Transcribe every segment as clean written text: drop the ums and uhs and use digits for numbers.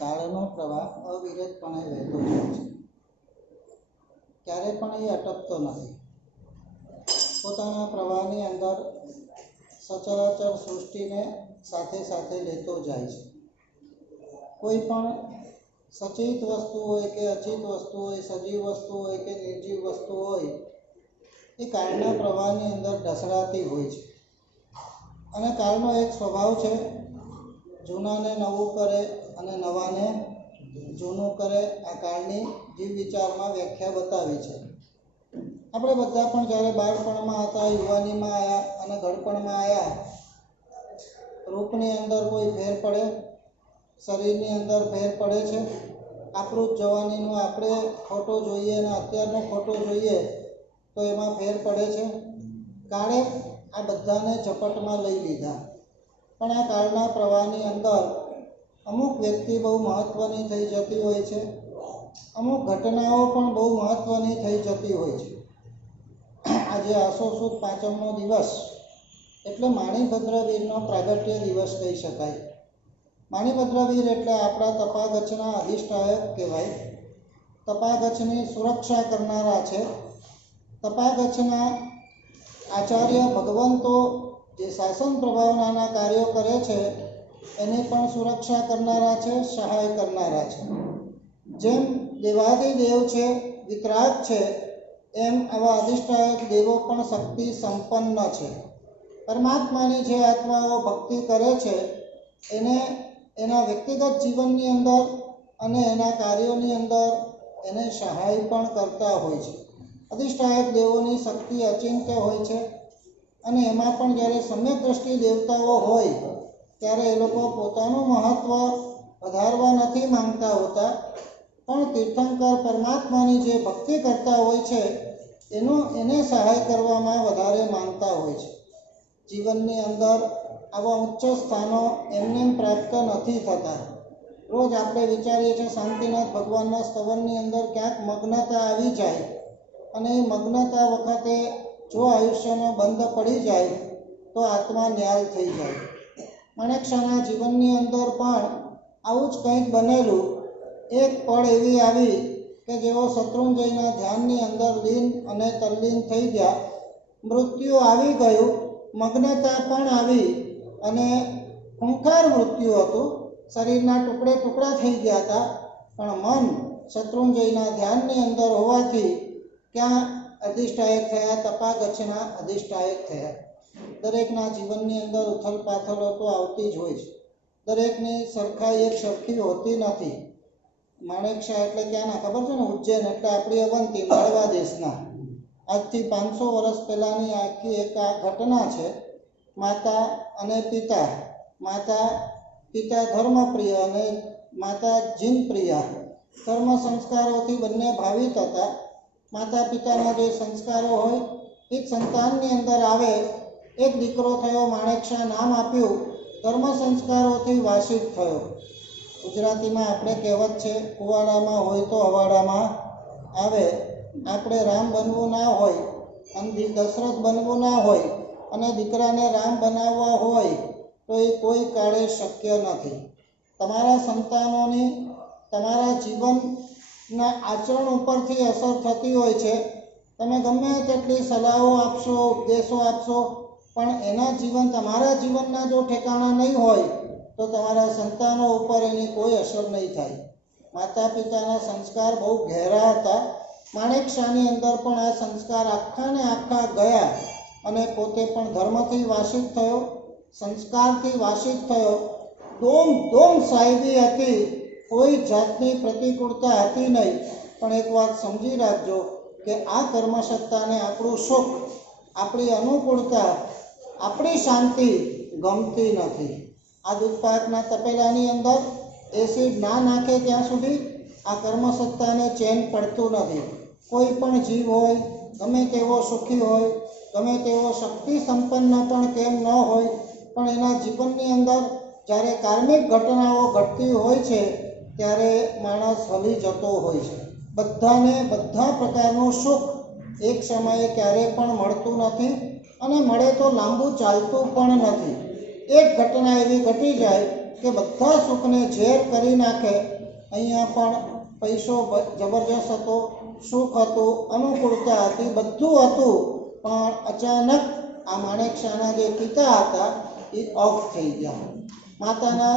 કાળનો પ્રવાહ અવિરતપણે વહેતો જાય છે, ક્યારે પણ એ અટકતો નથી. પોતાના પ્રવાહની અંદર સચરાચર સૃષ્ટિને સાથે સાથે લેતો જાય છે. કોઈ પણ સચિત વસ્તુ હોય કે અચિત વસ્તુ હોય, સજીવ વસ્તુ હોય કે નિર્જીવ વસ્તુ હોય, એ કાળના પ્રવાહની અંદર ઢસડાતી હોય છે. અને કાળનો એક સ્વભાવ છે, જૂનાને નવું કરે અને નવાને જૂનું કરે. આ કાળની જીવ વિચારમાં વ્યાખ્યા બતાવી છે. આપણે બધા પણ જ્યારે બાળપણમાં હતા, યુવાનીમાં આવ્યા અને ઘડપણમાં આવ્યા, રૂપની અંદર કોઈ ફેર પડે, શરીરની અંદર ફેર પડે છે. આપણું જ જવાનીનું આપણે ફોટો જોઈએ અને અત્યારનો ફોટો જોઈએ તો એમાં ફેર પડે છે. કાળે આ બધાને ઝપટમાં લઈ લીધા. પણ આ કાળના પ્રવાહની અંદર અમુક વ્યક્તિ બહુ મહત્ત્વની થઈ જતી હોય છે, અમુક ઘટનાઓ પણ બહુ મહત્ત્વની થઈ જતી હોય છે. આજે આસો સુદ પાંચમનો દિવસ એટલે માણીભદ્રવીરનો પ્રાગટ્ય દિવસ કહી શકાય. માણીભદ્રવીર એટલે આપણા તપાગચ્છના અધિષ્ઠાયક કહેવાય. તપાગચ્છની સુરક્ષા કરનારા છે. તપાગચ્છના આચાર્ય ભગવંતો જે શાસન પ્રભાવનાના કાર્યો કરે છે એની પણ સુરક્ષા કરનારા છે, સહાય કરનારા છે. જેમ દેવાદિદેવ છે, વિતરાગ છે, એમ આવા અધિષ્ઠાયક દેવો પણ શક્તિ સંપન્ન છે. પરમાત્માની જે આત્માઓ ભક્તિ કરે છે એને એના વ્યક્તિગત જીવનની અંદર અને એના કાર્યોની અંદર એને સહાય પણ કરતા હોય છે. અધિષ્ઠાયક દેવોની શક્તિ અચિંત્ય હોય છે. અને એમાં પણ જ્યારે સમ્યક દ્રષ્ટિ દેવતાઓ હોય ત્યારે એ લોકો પોતાનું મહત્ત્વ વધારવા નથી માંગતા હોતા, પણ તીર્થંકર પરમાત્માની જે ભક્તિ કરતા હોય છે એને સહાય કરવામાં વધારે માંગતા હોય છે. જીવનની અંદર આવા ઉચ્ચ સ્થાનો એમને પ્રાપ્ત નથી થતા. રોજ આપણે વિચારીએ છીએ શાંતિનાથ ભગવાનના સ્તવનની અંદર ક્યાંક મગ્નતા આવી જાય અને એ મગ્નતા વખતે જો આયુષ્યનો બંધ પડી જાય તો આત્મા ન્યાલ થઈ જાય. માણેકશાના જીવનની અંદર પણ આવું જ કંઈક બનેલું. એક પળ એવી આવી કે જેઓ શત્રુંજયના ધ્યાનની અંદર લીન અને તલ્લીન થઈ ગયા. મૃત્યુ આવી ગયું, મગ્નતા પણ આવી અને ખૂંખાર મૃત્યુ હતું. શરીરના ટુકડે ટુકડા થઈ ગયા હતા, પણ મન શત્રુંજયના ધ્યાનની અંદર હોવાથી ક્યાં અધિષ્ઠાયક થયા? તપાગચ્છના અધિષ્ઠાયક થયા. દરેકના જીવનની અંદર ઉથલ પાથલો તો આવતી જ હોય છે. દરેકની સરખાઈ એક સરખી હોતી નથી. માણેકશા એટલે ક્યાંના ખબર છે ને? ઉજ્જૈન એટલે આપણી અવંતી માળવા દેશના. આજથી 500 વર્ષ પહેલાંની આખી એક આ ઘટના છે. માતા અને પિતા, માતા પિતા ધર્મપ્રિય અને માતા જીનપ્રિય. ધર્મ સંસ્કારોથી બંને ભાવિત હતા. માતા પિતાના જે સંસ્કારો હોય એ સંતાનની અંદર આવે. એક દીકરો થયો, માણેકશા નામ આપ્યું. ધર્મ સંસ્કારોથી વાસિત થયો. ગુજરાતીમાં આપણે કહેવત છે, કુવાડામાં હોય તો અવાડામાં આવે. આપણે રામ બનવું ના હોય અને દશરથ બનવું ના હોય અને દીકરાને રામ બનાવવા હોય તો એ કોઈ કાળે શક્ય નથી. તમારા સંતાનોની તમારા જીવનના આચરણ ઉપરથી અસર થતી હોય છે. તમે ગમે તેટલી સલાહો આપશો, ઉપદેશો આપશો, પણ એના જીવન તમારા જીવનના જો ઠેકાણા નહીં હોય તો તમારા સંતાનો ઉપર એની કોઈ અસર નહીં થાય. માતા પિતાના સંસ્કાર બહુ ઘેરા હતા. માણેકશાની અંદર પણ આ સંસ્કાર આખાને આખા ગયા અને પોતે પણ ધર્મથી વાસિત થયો, સંસ્કારથી વાસિત થયો. દોમ સાહેબી હતી, કોઈ જાતની પ્રતિકૂળતા હતી નહીં. પણ એક વાત સમજી રાખજો કે આ કર્મસત્તાને આપણું સુખ, આપણી અનુકૂળતા, આપણી શાંતિ ગમતી નથી. આ દૂધપાકના તપેલાની અંદર એસિડ ના નાખે ત્યાં સુધી આ કર્મસત્તાને ચેન પડતું નથી. કોઈ પણ જીવ હોય, ગમે તેવો સુખી હોય, ગમે તેવો શક્તિ સંપન્ન પણ કેમ ન હોય, પણ એના જીવનની અંદર જ્યારે કાર્મિક ઘટનાઓ ઘટતી હોય છે ત્યારે માણસ હલી જતો હોય છે. બધાને બધા પ્રકારનું સુખ એક સમયે ક્યારેય પણ મળતું નથી અને મળે તો લાંબુ ચાલતું પણ નથી. એક ઘટના એવી ઘટી જાય કે બધા સુખને ઝેર કરી નાખે. અહીંયા પણ પૈસો જબરજસ્ત હતો, સુખ હતું, અનુકૂળતા હતી, બધું હતું, પણ અચાનક આ માણેકશાના જે પિતા હતા એ ઓફ થઈ ગયા. માતાના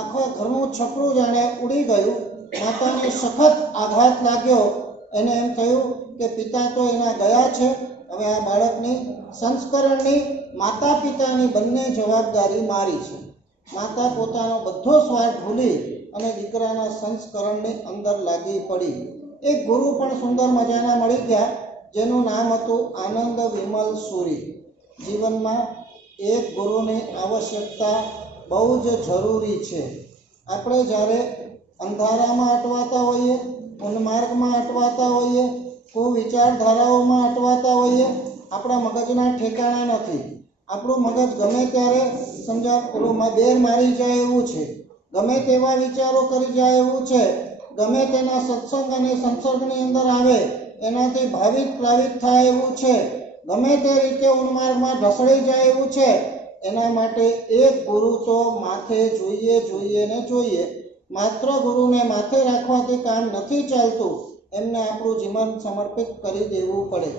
આખા ઘરનું છપરું જાણે ઉડી ગયું. માતાને સખત આઘાત લાગ્યો. એને એમ થયું કે પિતા તો એના ગયા છે, હવે આ બાળકની સંસ્કરણની માતા પિતાની બંને જવાબદારી મારી છે. માતા પોતાનો બધો સ્વાર્થ ભૂલી અને દીકરાના સંસ્કરણની અંદર લાગી પડી. એક ગુરુ પણ સુંદર મજાના મળી ગયા જેનું નામ હતું આનંદ વિમલ સુરી. જીવનમાં એક ગુરુની આવશ્યકતા બહુ જ જરૂરી છે. આપણે જ્યારે અંધારામાં અટવાતા હોઈએ, ઉન્માર્ગમાં અટવાતા હોઈએ, કુવિચારધારાઓમાં અટવાતા હોઈએ, આપણા મગજના ઠેકાણા નથી. આપણું મગજ ગમે ત્યારે સમજા ઓલું બેર મારી જાય એવું છે, ગમે તેવા વિચારો કરી જાય એવું છે, ગમે તેના સત્સંગ અને સંસર્ગની અંદર આવે એનાથી ભાવિત પ્લાવિત થાય એવું છે, ગમે તે રીતે ઉન્માર્ગમાં ઢસડાઈ જાય એવું છે. એના માટે એક ગુરુ તો માથે જોઈએ ને જોઈએ. માત્ર ગુરુને માથે રાખવાથી કામ નથી ચાલતું. એમને આપણું જીવન સમર્પિત કરી દેવું પડે.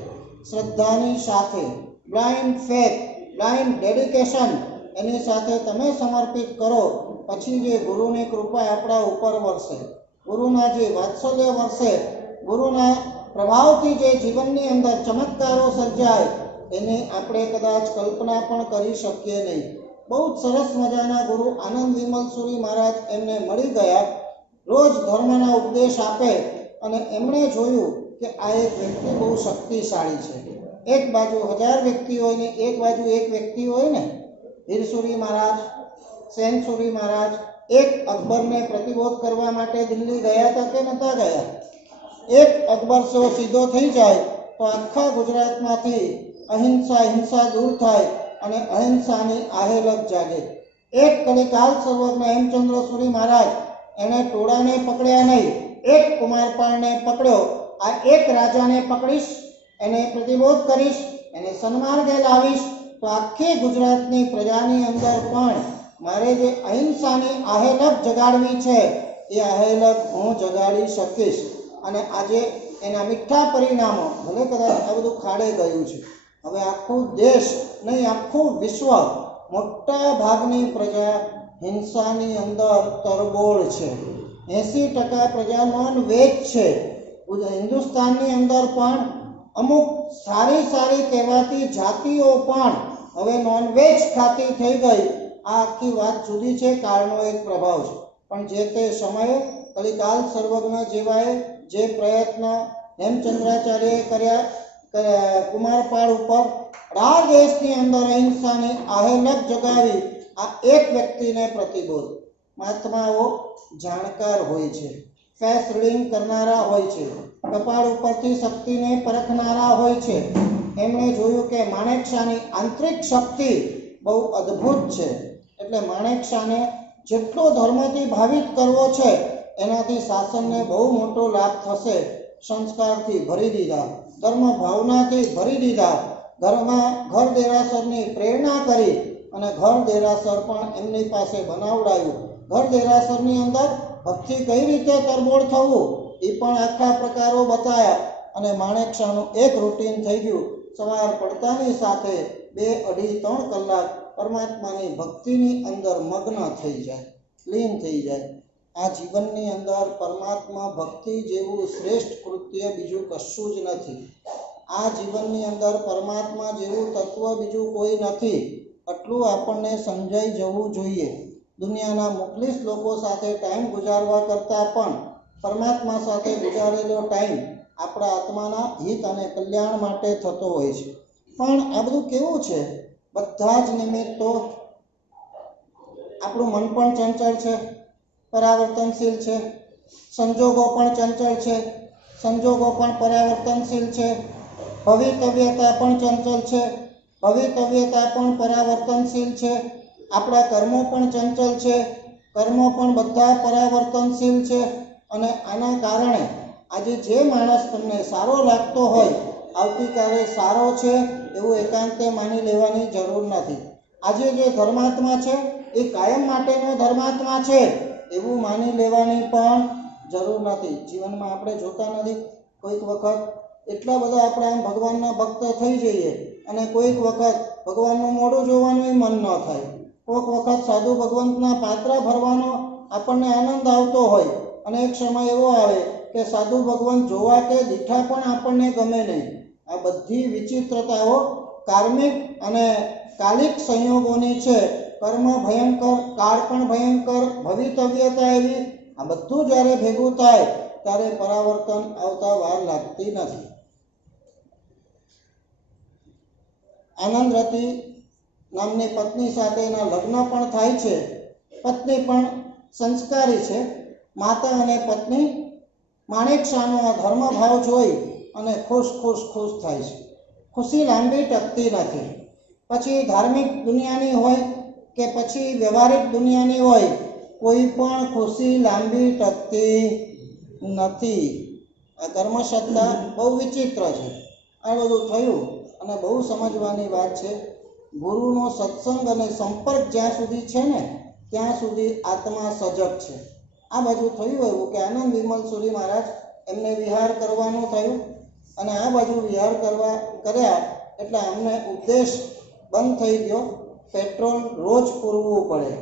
શ્રદ્ધાની સાથે, બ્લાઇન્ડ ફેથ, બ્લાઇન્ડ ડેડિકેશન એની સાથે તમે સમર્પિત કરો, પછી જે ગુરુની કૃપા આપણા ઉપર વરસે, ગુરુના જે વાત્સલ્ય વરસે, ગુરુના પ્રભાવથી જે જીવનની અંદર ચમત્કારો સર્જાય એની આપણે કદાચ કલ્પના પણ કરી શકીએ નહીં. બહુ જ સરસ મજાના ગુરુ આનંદ વિમલ સુરી મહારાજ એમને મળી ગયા. રોજ ધર્મના ઉપદેશ આપે અને એમણે જોયું કે આ એક વ્યક્તિ બહુ શક્તિશાળી છે. એક બાજુ 1000 વ્યક્તિ હોય ને એક બાજુ એક વ્યક્તિ હોય ને. હીરસુરી મહારાજ, સેનસુરી મહારાજ એક અકબરને પ્રતિબોધ કરવા માટે દિલ્હી ગયા હતા કે નહોતા ગયા? એક અકબર સીધો થઈ જાય તો આખા ગુજરાતમાંથી હિંસા દૂર થાય અને અહિંસાની આહેલત જાગે. એક કલિકાલ સર્વજ્ઞ હેમચંદ્ર સુરી મહારાજ એણે ટોળાને પકડ્યા નહીં, એક કુમારપાળને પકડ્યો. આ એક રાજાને પકડીશ, એને પ્રતિબોધ કરીશ, એને સન્માર્ગે લાવીશ તો આખી ગુજરાતની પ્રજાની અંદર પણ મારે જે અહિંસાની આહેલત જગાડવી છે એ આહેલત હું જગાડી શકીશ. અને આજે એના મીઠા પરિણામો, ભલે કદાચ આ બધું ખાડે ગયું છે, હવે આખું દેશ નહીં આખું વિશ્વ, મોટા ભાગની પ્રજા હિંસાની અંદર તરબોળ છે. 80% પ્રજા નોન વેજ છે. હિન્દુસ્તાનની અંદર પણ અમુક સારી કહેવાતી જાતિઓ પણ હવે નોન વેજ ખાતી થઈ ગઈ. આ આખી વાત જુદી છે, કાળનો એક પ્રભાવ છે. પણ જે તે સમયે કલિકાલ સર્વજ્ઞ જેવાએ જે પ્રયત્ન હેમચંદ્રાચાર્યએ કર્યા કુમારપાળ ઉપર રાજ દેશની અંદર અહિંસાની આહેલક જગાવી આ એક વ્યક્તિને પ્રતિબોધ. મહાત્માઓ જાણકાર હોય છે, ફેસ રીડિંગ કરનારા હોય છે, કપાળ ઉપરથી શક્તિને પરખનારા હોય છે. એમણે જોયું કે માણેકશાની આંતરિક શક્તિ બહુ અદ્ભુત છે, એટલે માણેકશાને જેટલો ધર્મથી ભાવિત કરવો છે એનાથી શાસનને બહુ મોટો લાભ થશે. સંસ્કારથી ભરી દીધા, ધર્મ ભાવનાથી ભરી દીધા, ઘર દેરાસરની પ્રેરણા કરી અને ઘર દેરાસર પણ એમની પાસે બનાવડાયું. ઘર દેરાસરની અંદર ભક્તિ કઈ રીતે તરબોળ થવું એ પણ આખા પ્રકારો બતાવ્યા અને માણેકશાનું એક રૂટીન થઈ ગયું. સવાર પડતાની સાથે 2, 2.5, 3 કલાક પરમાત્માની ભક્તિની અંદર મગ્ન થઈ જાય, લીન થઈ જાય. આ જીવનની અંદર પરમાત્મા ભક્તિ જેવું શ્રેષ્ઠ કૃત્ય બીજું કશું જ નથી. આ જીવનની અંદર પરમાત્મા જેવું તત્વ બીજું કોઈ નથી. આટલું આપણને સમજાઈ જવું જોઈએ. દુનિયાના મુખલિસ લોકો સાથે ટાઈમ ગુજારવા કરતાં પણ પરમાત્મા સાથે ગુજારેલો ટાઈમ આપણા આત્માના હિત અને કલ્યાણ માટે થતો હોય છે. પણ આ બધું કેવું છે? બધા જ નિમિત્તો. આપણું મન પણ ચંચળ છે, પરાવર્તનશીલ છે, સંજોગો પણ ચંચળ છે, સંજોગો પણ પરાવર્તનશીલ છે, ભવિતવ્યતા પણ ચંચળ છે, ભવિતવ્યતા પણ પરાવર્તનશીલ છે, આપણા કર્મો પણ ચંચળ છે, કર્મો પણ બધા પરાવર્તનશીલ છે. અને આના કારણે આજે જે માણસ તમને સારો લાગતો હોય આવતીકાલે સારો છે એવું એકાંતે માની લેવાની જરૂર નથી. આજે જે ધર્માત્મા છે એ કાયમ માટેનો ધર્માત્મા છે એવું માની લેવાની પણ જરૂર નથી. જીવનમાં આપણે જોતા નથી, કોઈક વખત એટલા બધા આપણે આમ ભગવાનના ભક્ત થઈ જઈએ અને કોઈક વખત ભગવાનનું મોઢું જોવાનું મન ન થાય. કોઈક વખત સાધુ ભગવંતના પાત્રા ભરવાનો આપણને આનંદ આવતો હોય અને એક સમય એવો આવે કે સાધુ ભગવંત જોવા કે દીઠા પણ આપણને ગમે નહીં. આ બધી વિચિત્રતાઓ કાર્મિક અને કાલિક સંયોગોની છે. કર્મ ભયંકર, કાળ પણ ભયંકર, ભવિતવ્યતા એવી. આ બધું જ્યારે ભેગું થાય ત્યારે પરાવર્તન આવતા વાર લાગતી નથી. આનંદરતી નામની પત્ની સાથે એના લગ્ન પણ થાય છે. પત્ની પણ સંસ્કારી છે. માતા અને પત્ની માણેકશાનો આ ધર્મભાવ જોઈ અને ખુશ થાય છે. ખુશી લાંબી ટકતી નથી. પછી ધાર્મિક દુનિયાની હોય કે પછી વ્યવહારિક દુનિયાની હોય, કોઈ પણ ખુશી લાંબી ટકતી નથી. આ કર્મસત્તા બહુ વિચિત્ર છે. આ બધું થયું અને બહુ સમજવાની વાત છે. ગુરુનો સત્સંગ અને સંપર્ક જ્યાં સુધી છે ને ત્યાં સુધી આત્મા સજગ છે. આ બાજુ થયું એવું કે આનંદ વિમલ સુરી મહારાજ એમને વિહાર કરવાનું થયું અને આ બાજુ વિહાર કર્યા એટલે અમને ઉપદેશ બંધ થઈ ગયો. પેટ્રોલ રોજ પૂરવું પડે,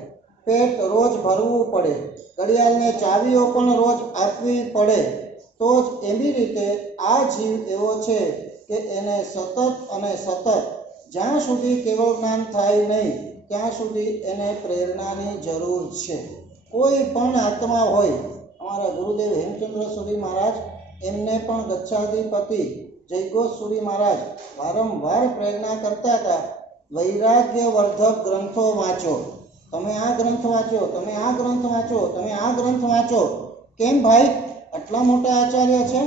પેટ રોજ ભરવું પડે, ઘડિયાળને ચાવીઓ પણ રોજ આપવી પડે. તો જ એવી રીતે આ જીવ એવો છે કે એને સતત અને સતત જ્યાં સુધી કેવળ જ્ઞાન થાય નહીં ત્યાં સુધી એને પ્રેરણાની જરૂર છે. કોઈ પણ આત્મા હોય, અમારા ગુરુદેવ હેમચંદ્ર સુરી મહારાજ એમને પણ ગચ્છાધિપતિ જયઘોષ સુરી મહારાજ વારંવાર પ્રેરણા કરતા હતા, વૈરાગ્યવર્ધક ગ્રંથો વાંચો, તમે આ ગ્રંથ વાંચો, તમે આ ગ્રંથ વાંચો, તમે આ ગ્રંથ વાંચો. કેમ ભાઈ? આટલા મોટા આચાર્ય છે,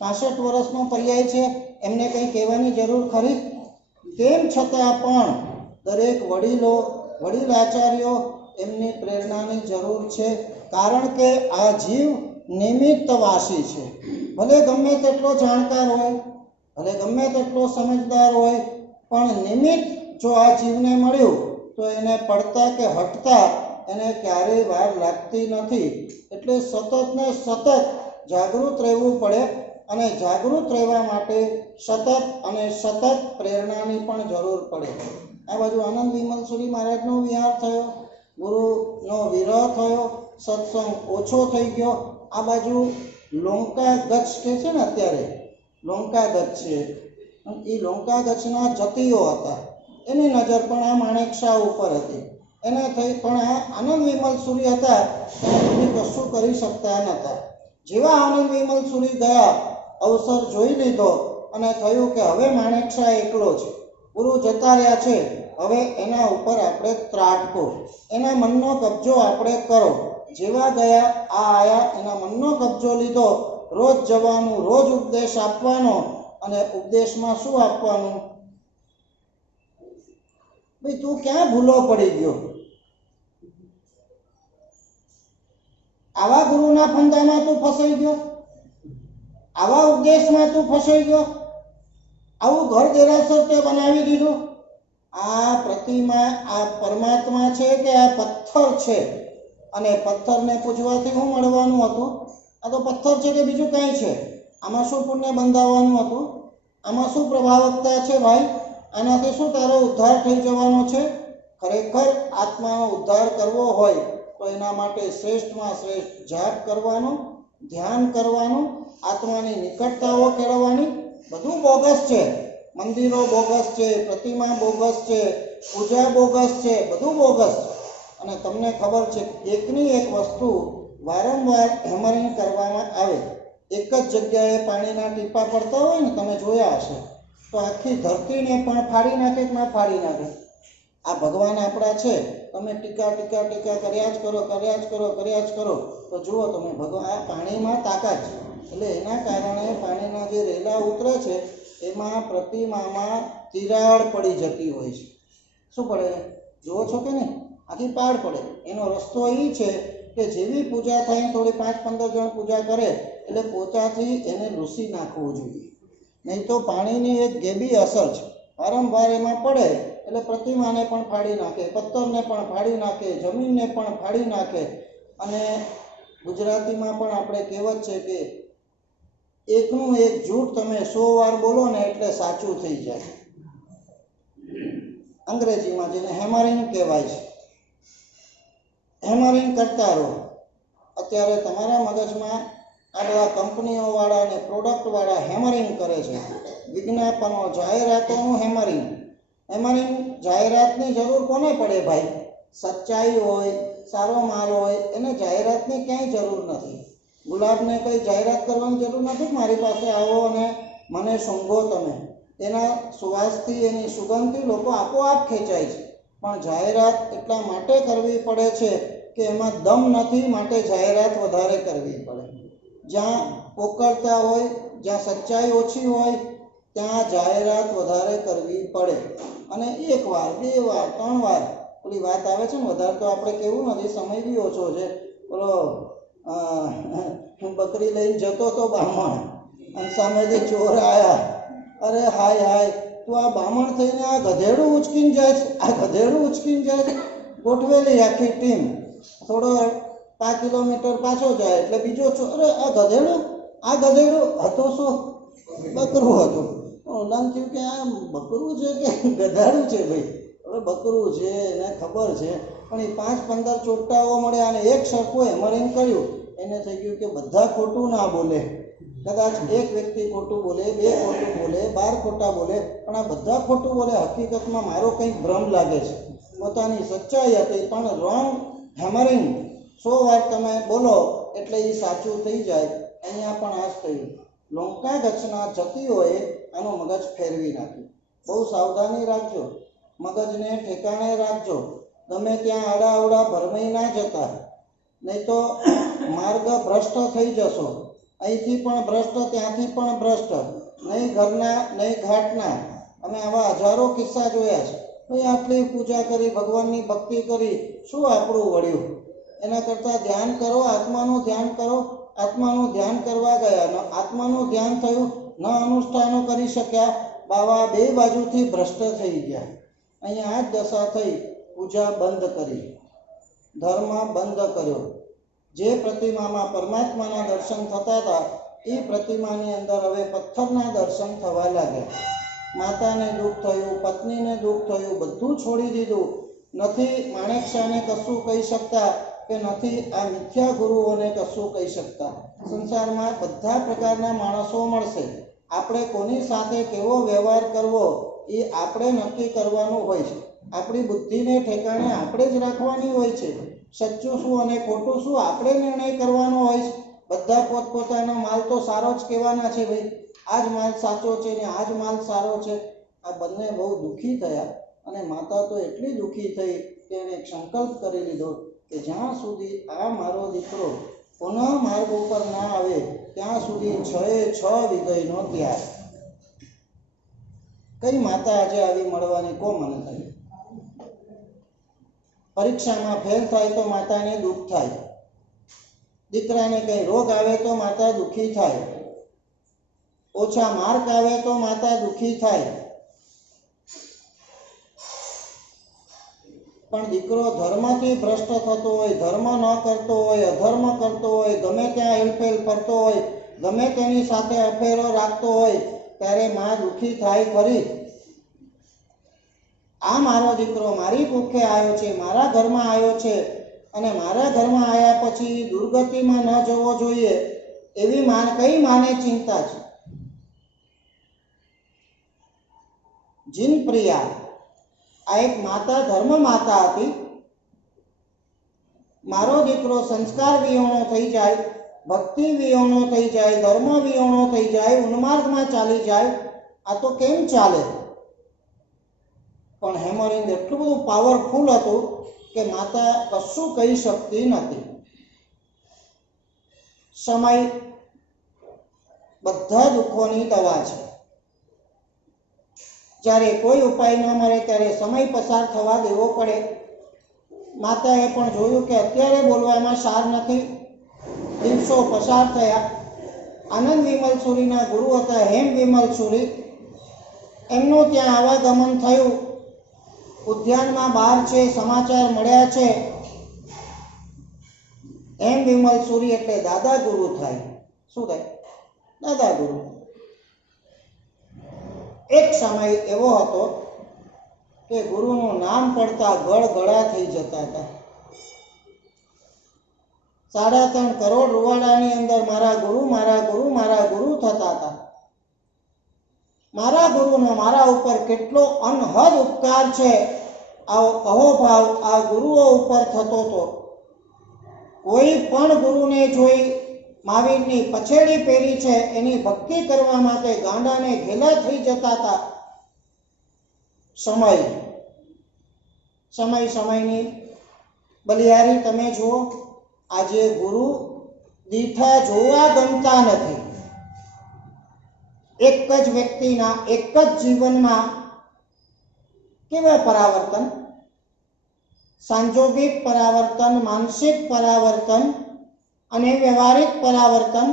65 વર્ષનો પર્યાય છે, એમને કંઈ કહેવાની જરૂર ખરી? તેમ છતાં પણ દરેક વડીલ આચાર્યો એમની પ્રેરણાની જરૂર છે. કારણ કે આ જીવ નિમિત્તવાસી છે. ભલે ગમે તેટલો જાણકાર હોય, ભલે ગમે તેટલો સમજદાર હોય, પણ નિમિત્ત જો આ જીવને મળ્યું તો એને પડતા કે હટતા એને ક્યારેય વાર લાગતી નથી. એટલે સતત ને સતત જાગૃત રહેવું પડે અને જાગૃત રહેવા માટે સતત અને સતત પ્રેરણાની પણ જરૂર પડે. આ બાજુ આનંદ વિમલ સુરી મહારાજનો વિહાર થયો, ગુરુનો વિરહ થયો, સત્સંગ ઓછો થઈ ગયો. આ બાજુ લોંકા ગચ્છ કે છે ને અત્યારે લોંકા ગચ્છ છે, એ લોંકા ગચ્છના જતીઓ હતા, એની નજર પણ આ માણેકશા ઉપર હતી. એને થઈ, પણ આ આનંદ વિમલ સૂરી હતા ત્યાં સુધી કશું કરી શકતા નહોતા. જેવા આનંદ વિમલ સૂરી ગયા, અવસર જોઈ લીધો અને થયું કે હવે માણેકશા એકલો છે, ગુરુ જતા રહ્યા છે, હવે એના ઉપર આપણે ત્રાટકો, એના મનનો કબજો આપણે કરો. જેવા ગયા આ આયા, એના મનનો કબજો લીધો. રોજ જવાનું, રોજ ઉપદેશ આપવાનો, અને ઉપદેશમાં શું આપવાનું? ભાઈ તું ક્યાં ભૂલો પડી ગયો? આવા ગુરુના ફંદામાં તું ફસાઈ ગયો? આવા ઉપદેશમાં તું ફસાઈ ગયો? આવું ઘર દેરાસર તે બનાવી દીધું? આ પ્રતિમા આ પરમાત્મા છે કે આ પથ્થર છે? અને પથ્થરને પૂજવાથી શું મળવાનું હતું? આ તો પથ્થર છે કે બીજું કાંઈ છે? આમાં શું પુણ્ય બંધાવવાનું હતું? આમાં શું પ્રભાવકતા છે ભાઈ? આનાથી શું તારો ઉદ્ધાર થઈ જવાનો છે? ખરેખર આત્માનો ઉદ્ધાર કરવો હોય તો એના માટે શ્રેષ્ઠમાં શ્રેષ્ઠ જાપ કરવાનું, ધ્યાન કરવાનું, આત્માની નિકટતાઓ કેળવવાની. બધું બોગસ છે. મંદિરો બોગસ છે, પ્રતિમા બોગસ છે, પૂજા બોગસ છે, બધું બોગસ છે. અને તમને ખબર છે એકની એક વસ્તુ વારંવાર હેમરિંગ કરવામાં આવે, એક જ જગ્યાએ પાણીના ટીપા પડતા હોય ને, તમે જોયા હશે, તો આખી ધરતીને પણ ફાડી નાખે કે ના ફાડી નાખે? આ ભગવાન આપણા છે, તમે ટીકા ટીકા ટીકા કર્યા જ કરો, કર્યા જ કરો, કર્યા જ કરો, તો જુઓ તમે ભગવાન આ પાણીમાં તાકાત છે. એટલે એના કારણે પાણીના જે રેલા ઉતરે છે એમાં પ્રતિમામાં તિરાડ પડી જતી હોય છે. શું પડે? જુઓ છો કે નહીં? આખી પાડ પડે. એનો રસ્તો એ છે કે જેવી પૂજા થાય, થોડી 5-15 જણ પૂજા કરે એટલે પોતાથી એને લૂસી નાખવું જોઈએ. નહીં તો પાણીની એક ગેબી અસર છે, વારંવાર એમાં પડે એટલે પ્રતિમાને પણ ફાડી નાખે, પથ્થરને પણ ફાડી નાખે, જમીનને પણ ફાડી નાખે. અને ગુજરાતીમાં પણ આપણે કહેવત છે કે એકનું એક જૂઠ તમે 100 વાર બોલો ને એટલે સાચું થઈ જાય. અંગ્રેજીમાં જેને હેમરિંગ કહેવાય છે. હેમરિંગ કરતા રહો. અત્યારે તમારા મગજમાં આ બધા કંપનીઓવાળા અને પ્રોડક્ટવાળા હેમરિંગ કરે છે. વિજ્ઞાપનો, જાહેરાતોનું હેમરિંગ. હેમરિંગ જાહેરાતની જરૂર કોને પડે ભાઈ? સચ્ચાઈ હોય, સારો માલ હોય, એને જાહેરાતની ક્યાંય જરૂર નથી. ગુલાબને કંઈ જાહેરાત કરવાની જરૂર નથી. મારી પાસે આવો અને મને સૂંઘો તમે. એના સુવાસથી, એની સુગંધથી લોકો આપોઆપ ખેંચાય છે. પણ જાહેરાત એટલા માટે કરવી પડે છે કે એમાં દમ નથી, માટે જાહેરાત વધારે કરવી પડે. જ્યાં પોકળતા હોય, જ્યાં સચ્ચાઈ ઓછી હોય, ત્યાં જાહેરાત વધારે કરવી પડે. અને 1 વાર, 2 વાર, 3 વાર પેલી વાત આવે છે ને, વધારે તો આપણે કેવું નથી, સમય બી ઓછો છે. બોલો હું બકરી લઈને જતો તો બામણ, અને સામેથી ચોર આવ્યા. અરે હાય હાય, તું આ બામણ થઈને આ ગધેડું ઉચકીને જાય છે, આ ગધેડું ઉચકીને જાય છે. ગોઠવેલી આખી ટીમ. થોડો 5 કિલોમીટર પાછો જાય એટલે બીજો ચોર, અરે આ ગધેડું હતું. શું? બકરું હતું. ઓલાને થયું કે આ બકરું છે કે ગધાડું છે? ભાઈ હવે બકરું છે એને ખબર છે, પણ એ 5-15 ચોટ્ટાઓ મળ્યા અને એક સરખું હેમરિંગ કર્યું. એને થઈ ગયું કે બધા ખોટું ના બોલે, કદાચ એક વ્યક્તિ ખોટું બોલે, 2 ખોટું બોલે, 12 ખોટા બોલે, પણ આ બધા ખોટું બોલે. હકીકતમાં મારો કંઈક ભ્રમ લાગે છે. પોતાની સચ્ચાઈ હતી, પણ રોંગ હેમરિંગ. 100 વાર તમે બોલો એટલે એ સાચું થઈ જાય. અહીંયા પણ આ જ થયું. લોંકા ગચના જતીઓએ આનું મગજ ફેરવી નાખ્યું. બહુ સાવધાની રાખજો, મગજને ઠેકાણે રાખજો. ગમે ત્યાં આડાઅવડા ભરમાઈ ના જતા, નહીં તો માર્ગ ભ્રષ્ટ થઈ જશો. અહીંથી પણ ભ્રષ્ટ, ત્યાંથી પણ ભ્રષ્ટ. નહીં ઘરના, નહીં ઘાટના. અમે આવા હજારો કિસ્સા જોયા છે. ભાઈ આટલી પૂજા કરી, ભગવાનની ભક્તિ કરી, શું આપણું વળ્યું? એના કરતાં ધ્યાન કરો, આત્માનું ધ્યાન કરો. આત્માનું ધ્યાન કરવા ગયા, આત્માનું ધ્યાન થયું, ન અનુષ્ઠાનો કરી શક્યા, બાવા 2 બાજુથી ભ્રષ્ટ થઈ ગયા. અહીંયા આ જ દશા થઈ. પૂજા બંધ કરી, ધર્મ બંધ કર્યો. જે પ્રતિમામાં પરમાત્માના દર્શન થતા હતા એ પ્રતિમાની અંદર હવે પથ્થરના દર્શન થવા લાગ્યા. માતાને દુઃખ થયું, પત્નીને દુઃખ થયું, બધું છોડી દીધું. નથી માણેકશાને કશું કહી શકતા કે નથી આ મિથ્યા ગુરુઓને કશું કહી શકતા. સંસારમાં બધા પ્રકારના માણસો મળશે. આપણે કોની સાથે કેવો વ્યવહાર કરવો એ આપણે નક્કી કરવાનું હોય છે. આપણી બુદ્ધિને ઠેકાણે આપણે જ રાખવાની હોય છે. સચ્ચું શું અને ખોટું શું આપણે નિર્ણય કરવાનો હોય છે. બધા પોતપોતાનો માલ તો સારો જ કહેવાના છે. ભાઈ આ જ માલ સાચો છે ને આ જ માલ સારો છે. આ બંને બહુ દુઃખી થયા અને માતા તો એટલી દુઃખી થઈ કે એણે એક સંકલ્પ કરી લીધો કે જ્યાં સુધી આ મારો દીકરો પુનઃ માર્ગ ઉપર ના આવે ત્યાં સુધી 6 વિદયનો ત્યાગ. કઈ માતા આજે આવી મળવાની કો મને થાય? પરીક્ષામાં ફેલ થાય તો માતાને દુઃખ થાય, દીકરાને કઈ રોગ આવે તો માતા દુઃખી થાય, ઓછા માર્ક આવે તો માતા દુઃખી થાય. પણ દીકરો ધર્મથી ભ્રષ્ટ થતો હોય, ધર્મ ન કરતો હોય, અધર્મ કરતો હોય, ગમે ત્યાં હેલફેલ કરતો હોય, ગમે તેની સાથે અફેરો રાખતો હોય ત્યારે માં દુઃખી થાય ખરી. આ મારો દીકરો મારી ભૂખે આવ્યો છે, મારા ઘરમાં આવ્યો છે અને મારા ઘરમાં આવ્યા પછી દુર્ગતિમાં ન જવો જોઈએ એવી કઈ માને ચિંતા છે? જીન પ્રિયા આ એક માતા, ધર્મ માતા હતી. મારો દીકરો સંસ્કાર વિહોણો થઈ જાય, ભક્તિ વિહોણો થઈ જાય, ધર્મ વિહોણો થઈ જાય, ઉન્માર્ગમાં ચાલી જાય, આ તો કેમ ચાલે? પણ હેમરિંદ એટલું બધું પાવરફુલ હતું કે માતા કશું કહી શકતી નથી. સમય બધા દુઃખોની દવા છે. જ્યારે કોઈ ઉપાય ન મળે ત્યારે સમય પસાર થવા દેવો પડે. માતાએ પણ જોયું કે અત્યારે બોલવામાં સાર નથી. દિવસો પસાર થયા. આનંદ વિમલ સુરીના ગુરુ હતા હેમ વિમલ સુરી, એમનું ત્યાં આવાગમન થયું. ઉદ્યાનમાં બહાર છે, સમાચાર મળ્યા છે. હેમ વિમલ સુરી એટલે દાદા ગુરુ થાય. શું થાય? દાદા ગુરુ. એક સમય એવો હતો કે ગુરુનું નામ પડતા ગળગળા થઈ જતા હતા. 3.5 કરોડ રૂવાડાની અંદર મારા ગુરુ મારા ગુરુ મારા ગુરુ થતા હતા. મારા ગુરુનો મારા ઉપર કેટલો અનહદ ઉપકાર છે, આવો અહોભાવ આ ગુરુઓ ઉપર થતો હતો. કોઈ પણ ગુરુને જોઈ મહાવીરની પછેડી પહેરી છે એની ભક્તિ કરવા માટે ગાંડાને ઘેલા થઈ જતા હતા. સમયની બલિહારી તમે જુઓ. આજે ગુરુ દીઠા જોવા ગમતા નથી. એક જ વ્યક્તિના એક જ જીવનમાં કેવા પરાવર્તન, સાંજોગિક પરાવર્તન, માનસિક પરાવર્તન અને વ્યવહારિક પરાવર્તન.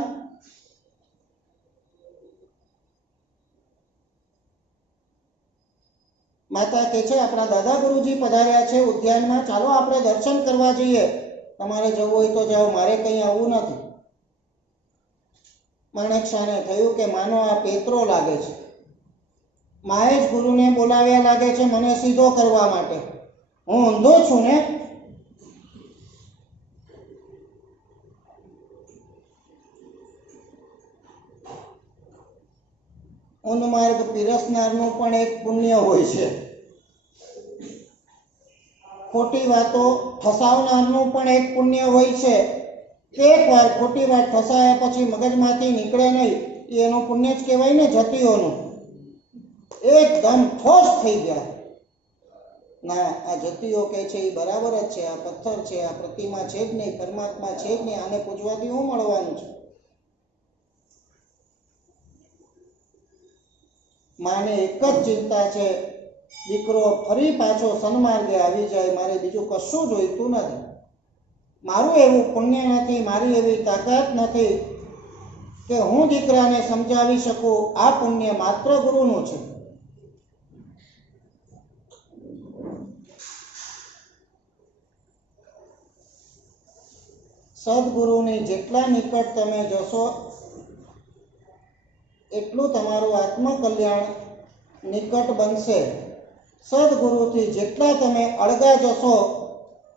માતા કહે છે આપણા દાદા ગુરુજી પધાર્યા છે ઉદ્યાનમાં, ચાલો આપણે દર્શન કરવા જઈએ. તમારે જવું હોય તો જાઓ, મારે કંઈ આવવું નથી. માણેકશાહને થયું કે માનો આ પેતરો લાગે છે. માએ જ ગુરુને બોલાવ્યા લાગે છે મને સીધો કરવા માટે. હું ઊંધો છું ને? ઉન્માર્ગ પીરસનારનું પણ એક પુણ્ય હોય છે. ખોટી વાતો ફસાવનારનું પણ એક પુણ્ય હોય છે. એકવાર ખોટી વાત ફસાયા પછી મગજમાંથી નીકળે નહીં, એનું પુણ્ય જ કહેવાય ને, જતીઓનું. એકદમ ઠોસ થઈ ગયા. ના, આ જતીઓ કહે છે એ બરાબર જ છે, આ પથ્થર છે, આ પ્રતિમા છે જ નહીં, પરમાત્મા છે જ નહીં, આને પૂજવાથી શું મળવાનું છે? માને એક જ ચિંતા છે, દીકરો ફરી પાછો સન્માર્ગે આવી જાય, મારે બીજું કશું જોઈતું નથી. મારું એવું પુણ્ય નથી, મારી એવી તાકાત નથી કે હું દીકરાને સમજાવી શકું. આ પુણ્ય માત્ર ગુરુનું છે. સદગુરુની જેટલા નિકટ તમે જશો એટલું તમારું આત્મકલ્યાણ નિકટ બનશે. સદગુરુથી જેટલા તમે અળગા જશો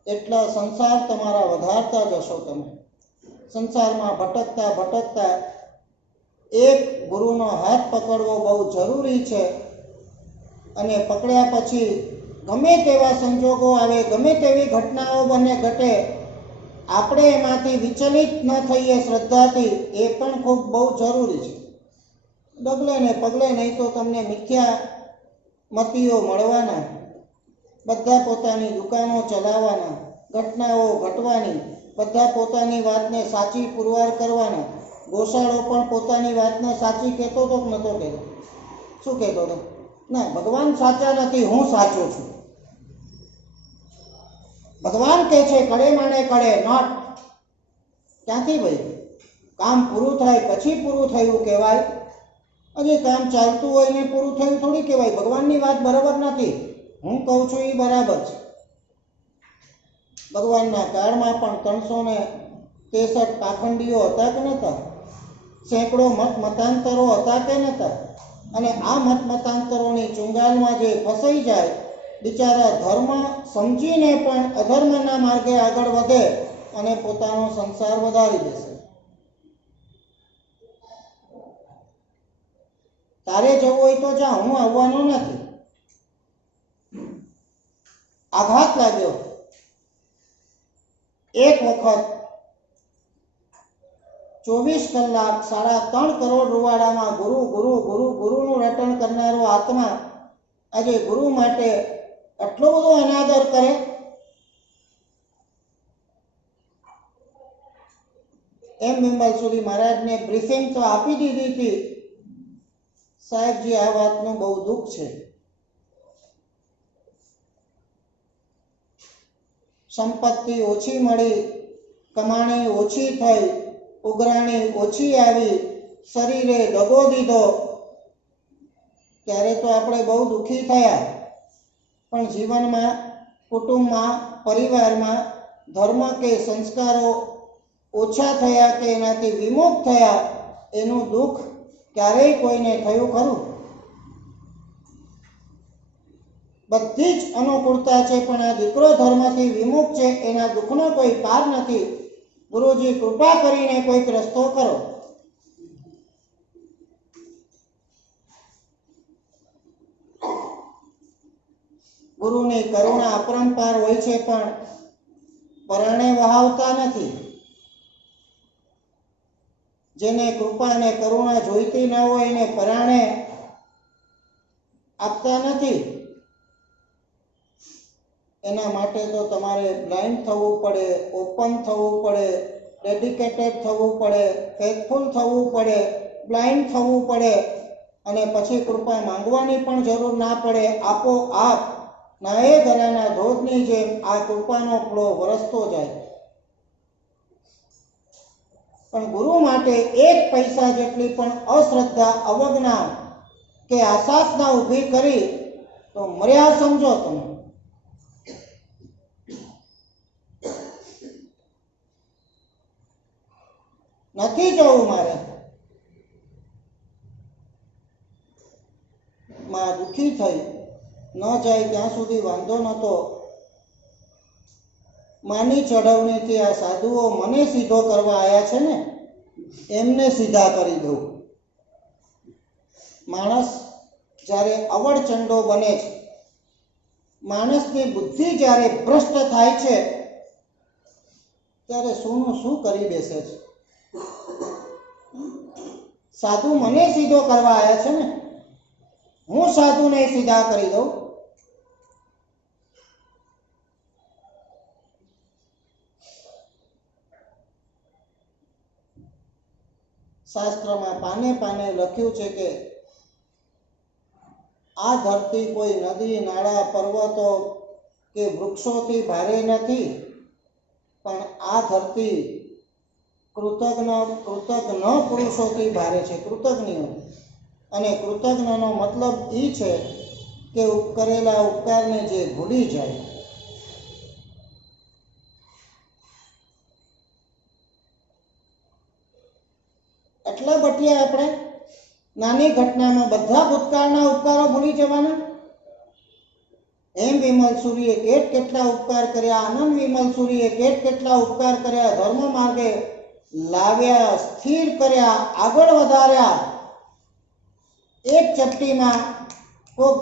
એટલા સંસાર તમારા વધારતા જશો. તમે સંસારમાં ભટકતા ભટકતા એક ગુરુનો હાથ પકડવો બહુ જરૂરી છે. અને પકડ્યા પછી ગમે તેવા સંજોગો આવે, ગમે તેવી ઘટનાઓ ઘટે, આપણે એમાંથી વિચલિત ન થઈએ શ્રદ્ધાથી, એ પણ ખૂબ બહુ જરૂરી છે. ડગલે ને પગલે, નહીં તો તમને મિથ્યા મતીઓ મળવાના, બધા પોતાની દુકાનો ચલાવવાના, ઘટનાઓ ઘટવાની, બધા પોતાની વાતને સાચી પુરવાર કરવાના. ગોસાળો પણ પોતાની વાતને સાચી કહેતો હતો કે નહોતો કહેતો? શું કહેતો હતો? ના, ભગવાન સાચા નથી, હું સાચો છું. ભગવાન કહે છે કડે માણે કડે, નોટ. ક્યાંથી ભાઈ? કામ પૂરું થાય પછી પૂરું થયું કહેવાય. હજી કામ ચાલતું હોય ને પૂરું થયું થોડી કહેવાય. ભગવાનની વાત બરાબર નથી, હું કહું છું એ બરાબર છે. ભગવાનના કાળમાં પણ 363 પાખંડીઓ હતા કે નહોતા? સેંકડો મતાંતરો હતા કે નહોતા? અને આ મતાંતરોની ચુંગાલમાં જે ફસાઈ જાય, બિચારા ધર્મ સમજીને પણ અધર્મના માર્ગે આગળ વધે અને પોતાનો સંસાર વધારી દેશે. તારે જવું હોય તો જા, હું આવવાનો નથી. આઘાત લાગ્યો. એક વખત 24 કલાક 3.5 કરોડ રૂવાડામાં ગુરુ ગુરુ ગુરુ ગુરુનું રટણ કરનારો આત્મા આજે ગુરુ માટે આટલો બધો અનાદર કરે. એમ વિમલસુરી મહારાજને બ્રીફિંગ તો આપી દીધી હતી, સાહેબજી આ વાતનું બહુ દુઃખ છે. સંપત્તિ ઓછી મળી, કમાણી ઓછી થઈ, ઉઘરાણી ઓછી આવી, શરીરે દગો દીધો, ત્યારે તો આપણે બહુ દુઃખી થયા. પણ જીવનમાં, કુટુંબમાં, પરિવારમાં ધર્મ કે સંસ્કારો ઓછા થયા કે એનાથી વિમુખ થયા, એનું દુઃખ ક્યારેય કોઈને થયું ખરું? બધી જ અનુકૂળતા છે, પણ આ દીકરો ધર્મથી વિમુખ છે, એના દુઃખનો કોઈ પાર નથી. ગુરુજી કૃપા કરીને કોઈક રસ્તો કરો. ગુરુની કરુણા અપરંપાર હોય છે, પણ પરાણે વહાવતા નથી. જેને કૃપા અને કરુણા જોઈતી ન હોય એને પરાણે આપતા નથી. એના માટે તો તમારે બ્લાઇન્ડ થવું પડે, ઓપન થવું પડે, ડેડિકેટેડ થવું પડે, ફેથફુલ થવું પડે, બ્લાઇન્ડ થવું પડે, અને પછી કૃપા માંગવાની પણ જરૂર ના પડે. આપોઆપ નાયગરાના ધોધની જેમ આ કૃપાનો ફ્લો વરસતો જાય. પણ ગુરુ માટે 1 પૈસા જેટલી પણ અશ્રદ્ધા, અવજ્ઞા કે આશાસના ઊભી કરી તો મર્યા સમજો તમે. નથી જવું મારે. માં દુઃખી થઈ, ન જાય ત્યાં સુધી વાંધો નહોતો. માની ચઢવણીથી આ સાધુઓ મને સીધો કરવા આવ્યા છે ને, એમને સીધા કરી દઉં. માણસ જ્યારે અવળચંડો બને છે, માણસની બુદ્ધિ જ્યારે ભ્રષ્ટ થાય છે, ત્યારે શું કરી બેસે છે. સાધુ મને સીધો કરવા આવ્યા છે ને, હું સાધુને સીધા કરી દઉં. શાસ્ત્રમાં પાને પાને લખ્યું છે કે આ ધરતી કોઈ નદી, નાળા, પર્વતો કે વૃક્ષોથી ભારે નથી, પણ આ ધરતી કૃતજ્ઞ પુરુષોથી ભારે છે, કૃતજ્ઞો. અને કૃતજ્ઞનો મતલબ એ છે કે કરેલા ઉપકારને જે ભૂલી જાય. એટલા બટિયા આપણે નાની ઘટનામાં બધા ભૂતકાળના ઉપકારો ભૂલી જવાના. એમ વિમલસુરીએ કેટલા ઉપકાર કર્યા, આનંદ વિમલસુરીએ કેટલા ઉપકાર કર્યા, ધર્મ માર્ગે લાવ્યા, સ્થિર કર્યા, આગળ વધાર્યા. એક ચપટીમાં કોઈ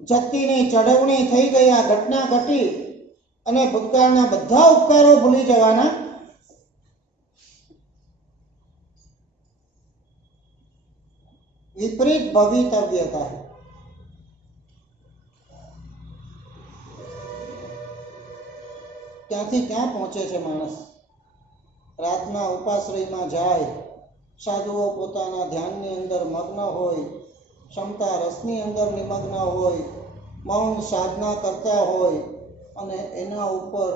જતીની ચડવણી થઈ ગઈ, આ ઘટના ઘટી અને ભૂતકાળના બધા ઉપકારો ભૂલી જવાના. વિપરીત ભવિતવ્યતા. ક્યાંથી ક્યાં પહોંચે છે માણસ. રાતના ઉપાશ્રયમાં જાય, સાધુઓ પોતાના ધ્યાનની અંદર મગ્ન હોય, ક્ષમતા રસની અંદર નિમગ્ન હોય, મૌન સાધના કરતા હોય અને એના ઉપર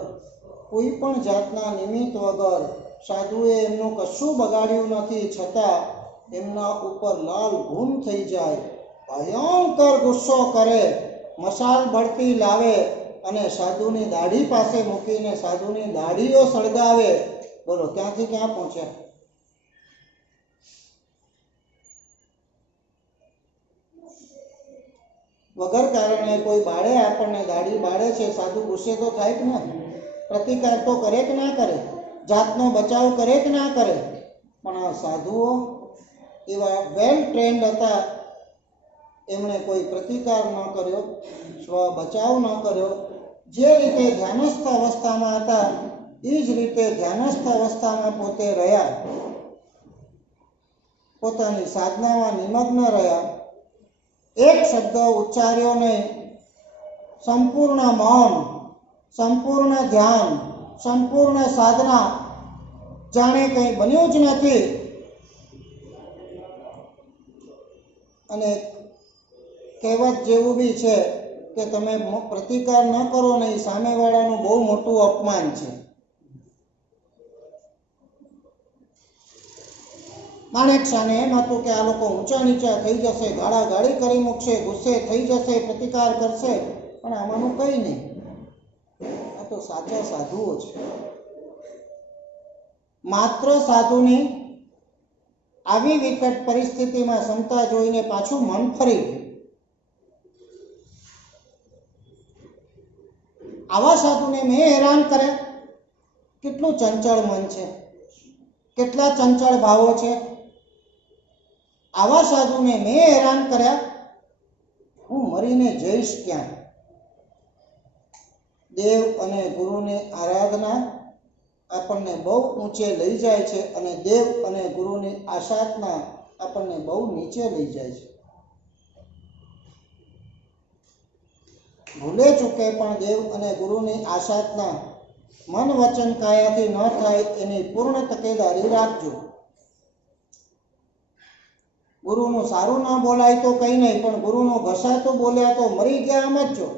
કોઈ પણ જાતના નિમિત્ત વગર સાધુએ એમનું કશું બગાડ્યું નથી, છતાં એમના ઉપર લાલ ઘૂમ થઈ જાય, ભયંકર ગુસ્સો કરે, મશાલ બળતી લાવે અને સાધુની દાઢી પાસે મૂકીને સાધુની દાઢીઓ સળગાવે. બોલો ક્યાંથી ક્યાં પહોંચ્યા. વગર કારણે કોઈ બાળે આપણને દાઢી બાળે છે, સાધુ ગુસ્સે તો થાય કે ના, પ્રતિકાર તો કરે કે ના કરે, જાતનો બચાવ કરે કે ના કરે. પણ આ સાધુઓ એવા વેલ ટ્રેન્ડ હતા, એમણે કોઈ પ્રતિકાર ન કર્યો, સ્વ બચાવ ન કર્યો. જે રીતે ધ્યાનસ્થ અવસ્થામાં હતા એ જ રીતે ધ્યાનસ્થ અવસ્થામાં પોતે રહ્યા, પોતાની સાધનામાં નિમગ્ન રહ્યા, એક શબ્દ ઉચ્ચાર્યો નહીં, સંપૂર્ણ મૌન, સંપૂર્ણ ધ્યાન, સંપૂર્ણ સાધના, જાણે કંઈ બન્યું જ નથી. અને કહેવત જેવું બી છે કે તમે પ્રતિકાર ન કરો ને એ સામેવાળાનું બહુ મોટું અપમાન છે. માણેક શાહને એમ હતું કે આ લોકો ઊંચા નીચા થઈ જશે, ગાળાગાળી કરી મૂકશે, ગુસ્સે થઈ જશે, પ્રતિકાર કરશે, પણ આમાંનું કંઈ નહીં. આ તો સાચા સાધુઓ છે. માત્ર સાધુની આવી વિકટ પરિસ્થિતિમાં ક્ષમતા જોઈને પાછું મન ફરી ગયું. આવા સાધુને મેં હેરાન કર્યા. કેટલું ચંચળ મન છે, કેટલા ચંચળ ભાવો છે. આવા સાધુને મેં હેરાન કર્યા, હું મરીને જઈશ ક્યાં. દેવ અને ગુરુની આરાધના આપણને બહુ ઊંચે લઈ જાય છે અને દેવ અને ગુરુની આસાધના આપણને બહુ નીચે લઈ જાય છે. ભૂલે ચૂકે પણ દેવ અને ગુરુની આસાધના મન વચન કાયાથી ન થાય એની પૂર્ણ તકેદારી રાખજો. ગુરુનું સારું ના બોલાય તો કંઈ નહીં, પણ ગુરુનું ઘસાતું બોલ્યા તો મરી ગયા આમ જ જો.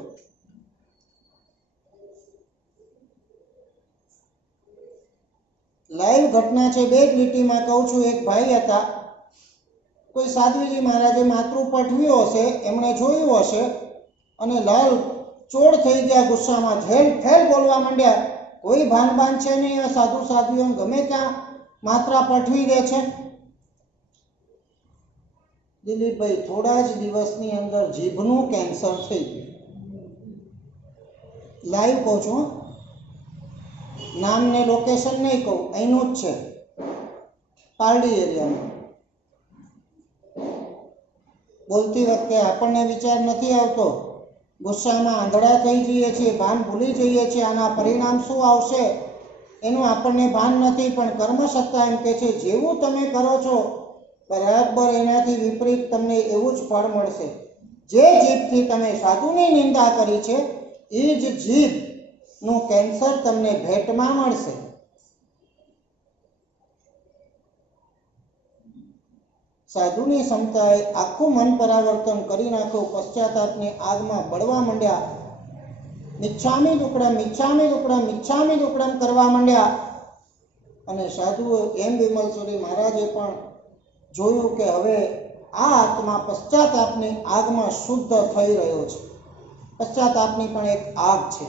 લાઈવ ઘટના છે, બે જ લીટીમાં કહું છું. એક ભાઈ હતા, કોઈ સાધ્વીજી મહારાજે માતૃ પઠવ્યો હશે, એમણે જોયું હશે અને લાલ ચોળ થઈ ગયા ગુસ્સામાં, ઠેલ ઠેલ બોલવા માંડ્યા. કોઈ ભાન છે નહીં, આ સાધુ સાધ્વીઓ ગમે ત્યાં માત્રા પઠવી દે છે. દિલીપભાઈ થોડા જ દિવસની અંદર જીભનું કેન્સર થઈ ગયું. લાઈવ કહું છું, નામ ને લોકેશન નહીં કહું, અહીંનું જ છે, પારડી એરિયાનું. બોલતી વખતે આપણને વિચાર નથી આવતો, ગુસ્સામાં આંધળા થઈ જઈએ છીએ, ભાન ભૂલી જઈએ છીએ. આના પરિણામ શું આવશે એનું આપણને ભાન નથી, પણ કર્મસત્તા એમ કે છે જેવું તમે કરો છો બરાબર એનાથી વિપરીત તમને એવું જ ફળ મળશે. જે જીભથી તમે સાધુની નિંદા કરી છે એ જ જીભનું કેન્સર તમને ભેટમાં મળશે. સાધુની ક્ષમતાએ આખું મન પરાવર્તન કરી નાખ્યું. પશ્ચાતાપની આગમાં બળવા માંડ્યા. મિચ્છામી દુક્કડમ, મિચ્છામી દુક્કડમ, મિચ્છામી દુક્કડમ કરવા માંડ્યા. અને સાધુઓ એમ વિમલસુરી મહારાજે પણ જોયું કે હવે આ આત્મા પશ્ચાતાપની આગમાં શુદ્ધ થઈ રહ્યો છે. પશ્ચાતાપની પણ એક આગ છે,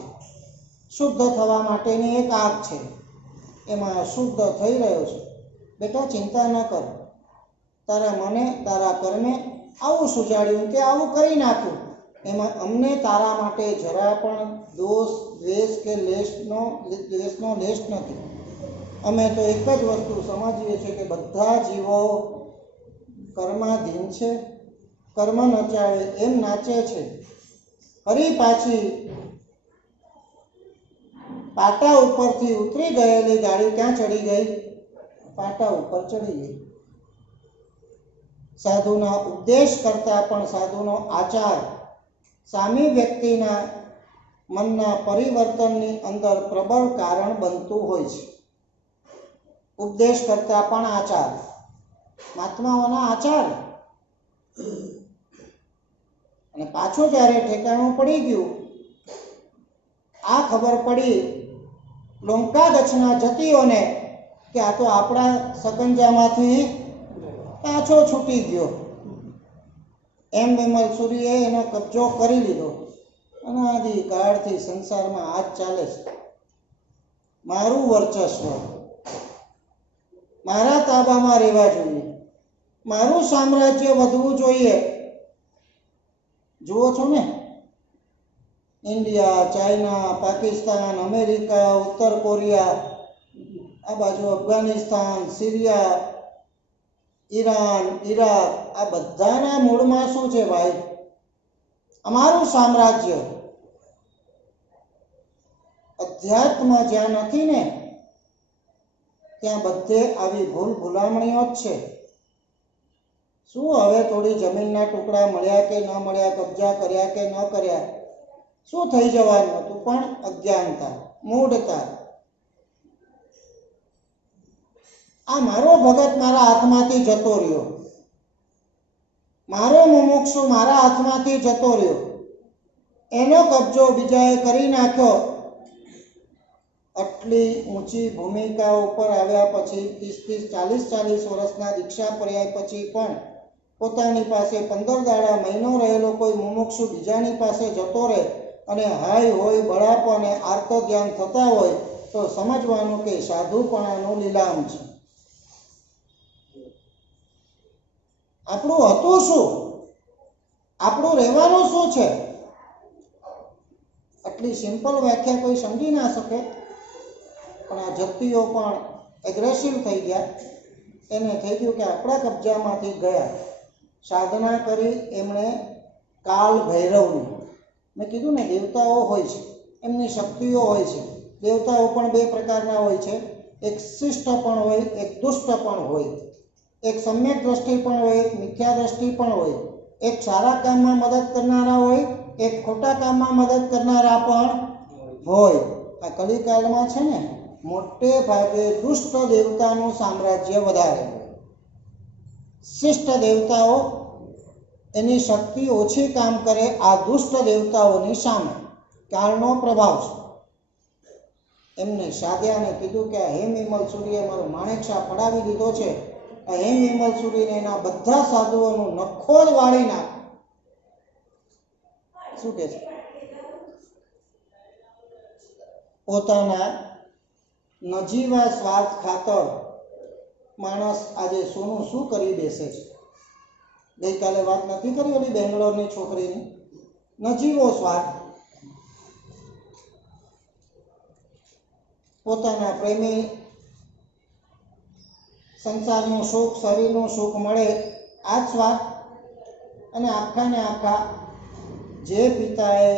શુદ્ધ થવા માટેની એક આગ છે, એમાં શુદ્ધ થઈ રહ્યો છે. બેટા ચિંતા ન કર, તારા મને તારા કર્મે આવું સુજાડ્યું કે આવું કરી નાખ્યું, એમાં અમને તારા માટે જરા પણ દોષ દ્વેષ કે દ્વેષનો લેશ નથી. અમે તો એક જ વસ્તુ સમજીએ છીએ કે બધા જીવો કર્માધીન છે, કર્મ નચાવે એમ નાચે છે. ફરી પાછી પાટા ઉપરથી ઉતરી ગયેલી ગાડી ક્યાં ચડી ગઈ? પાટા ઉપર ચડી ગઈ. સાધુના ઉપદેશ કરતા પણ સાધુનો આચાર સામી વ્યક્તિના મનના પરિવર્તનની અંદર પ્રબળ કારણ બનતું હોય છે. ઉપદેશ કરતા પણ આચાર, મહાત્માઓના આચાર. અને પાછું જ્યારે ઠેકાણું પડી ગયું, આ ખબર પડી લોંકાગચ્છના જતીઓને કે આ તો આપણા સકંજામાંથી પાછો છૂટી ગયો. એમ વિમલ સુરીએ એનો કબજો કરી લીધો. અનાદિકાળથી સંસારમાં આ જ ચાલે છે. મારું વર્ચસ્વ, મારા તાબામાં રહેવા જોઈએ, મારું સામ્રાજ્ય વધવું જોઈએ. જુઓ છો ને, ઇન્ડિયા, ચાઇના, પાકિસ્તાન, અમેરિકા, ઉત્તર કોરિયા, આ બાજુ અફઘાનિસ્તાન, સિરિયા, ઈરાન, ઈરાક, આ બધાના મૂળમાં શું છે ભાઈ? અમારું સામ્રાજ્ય. અધ્યાત્મ જ્યાં નથી ને ત્યાં બધે આવી ભૂલામણીઓ જ છે. શું હવે થોડી જમીનના ટુકડા મળ્યા કે ન મળ્યા, કબજા કર્યા કે ન કર્યા, શું થઈ જવાનું હતું? પણ અજ્ઞાનતા, મૂઢતા. આ મારો ભગત મારા હાથમાંથી જતો રહ્યો, મારો મુમુક્ષુ મારા હાથમાંથી જતો રહ્યો, એનો કબજો બીજાએ કરી નાખ્યો. આટલી ઊંચી ભૂમિકા ઉપર આવ્યા પછી 30-40 વર્ષના દીક્ષા પર્યાય પછી પણ પોતાની પાસે 15 દાડા મહિનો રહેલો કોઈ મુમુક્ષુ બીજાની પાસે જતો રહે અને હાય હોય બળાપ અને આર્ત ધ્યાન થતા હોય તો સમજવાનું કે સાધુપણાનું લીલામ છે. આપણું હતું શું? આપણું રહેવાનું શું છે? આટલી સિમ્પલ વ્યાખ્યા કોઈ સમજી ના શકે. પણ આ જપ્તીઓ પણ એગ્રેસિવ થઈ ગયા. એને થઈ ગયું કે આપણા કબજામાંથી ગયા. સાધના કરી એમણે કાલ ભૈરવની, મેં કીધું ને દેવતાઓ હોય છે, એમની શક્તિઓ હોય છે. દેવતાઓ પણ બે પ્રકારના હોય છે. એક શિષ્ટ પણ હોય, એક દુષ્ટ પણ હોય. એક સમ્યક દ્રષ્ટિ પણ હોય, એક મિથ્યા દ્રષ્ટિ પણ હોય. એક સારા કામમાં મદદ કરનારા હોય, એક ખોટા કામમાં મદદ કરનારા પણ હોય. આ કલિકાલમાં છે ને મોટે ભાગે દુષ્ટ દેવતાનું સામ્રાજ્ય વધારે હોય. શિષ્ટ દેવતાઓ એની શક્તિ ઓછી કામ કરે આ દુષ્ટ દેવતાઓની સામે. કાળનો પ્રભાવ છે. એમને સાધ્યાને કીધું કે હેમ વિમલ સૂરીએ મારો માણેકશા પડાવી દીધો છે. આ હેમ વિમલ સૂરીને એના બધા સાધુઓનું નખોદ વાળી નાખ. શું કે છે? પોતાના નજીવા સ્વાર્થ ખાતર માણસ આજે શું કરી બેસે છે. ગઈકાલે વાત નથી કરી ઓલી બેંગ્લોરની છોકરીની? નજીવો સ્વાર્થ. પોતાના પ્રેમી સંસારનું સુખ, શરીરનું સુખ મળે, આ જ સ્વાર્થ. અને આખા ને આખા જે પિતાએ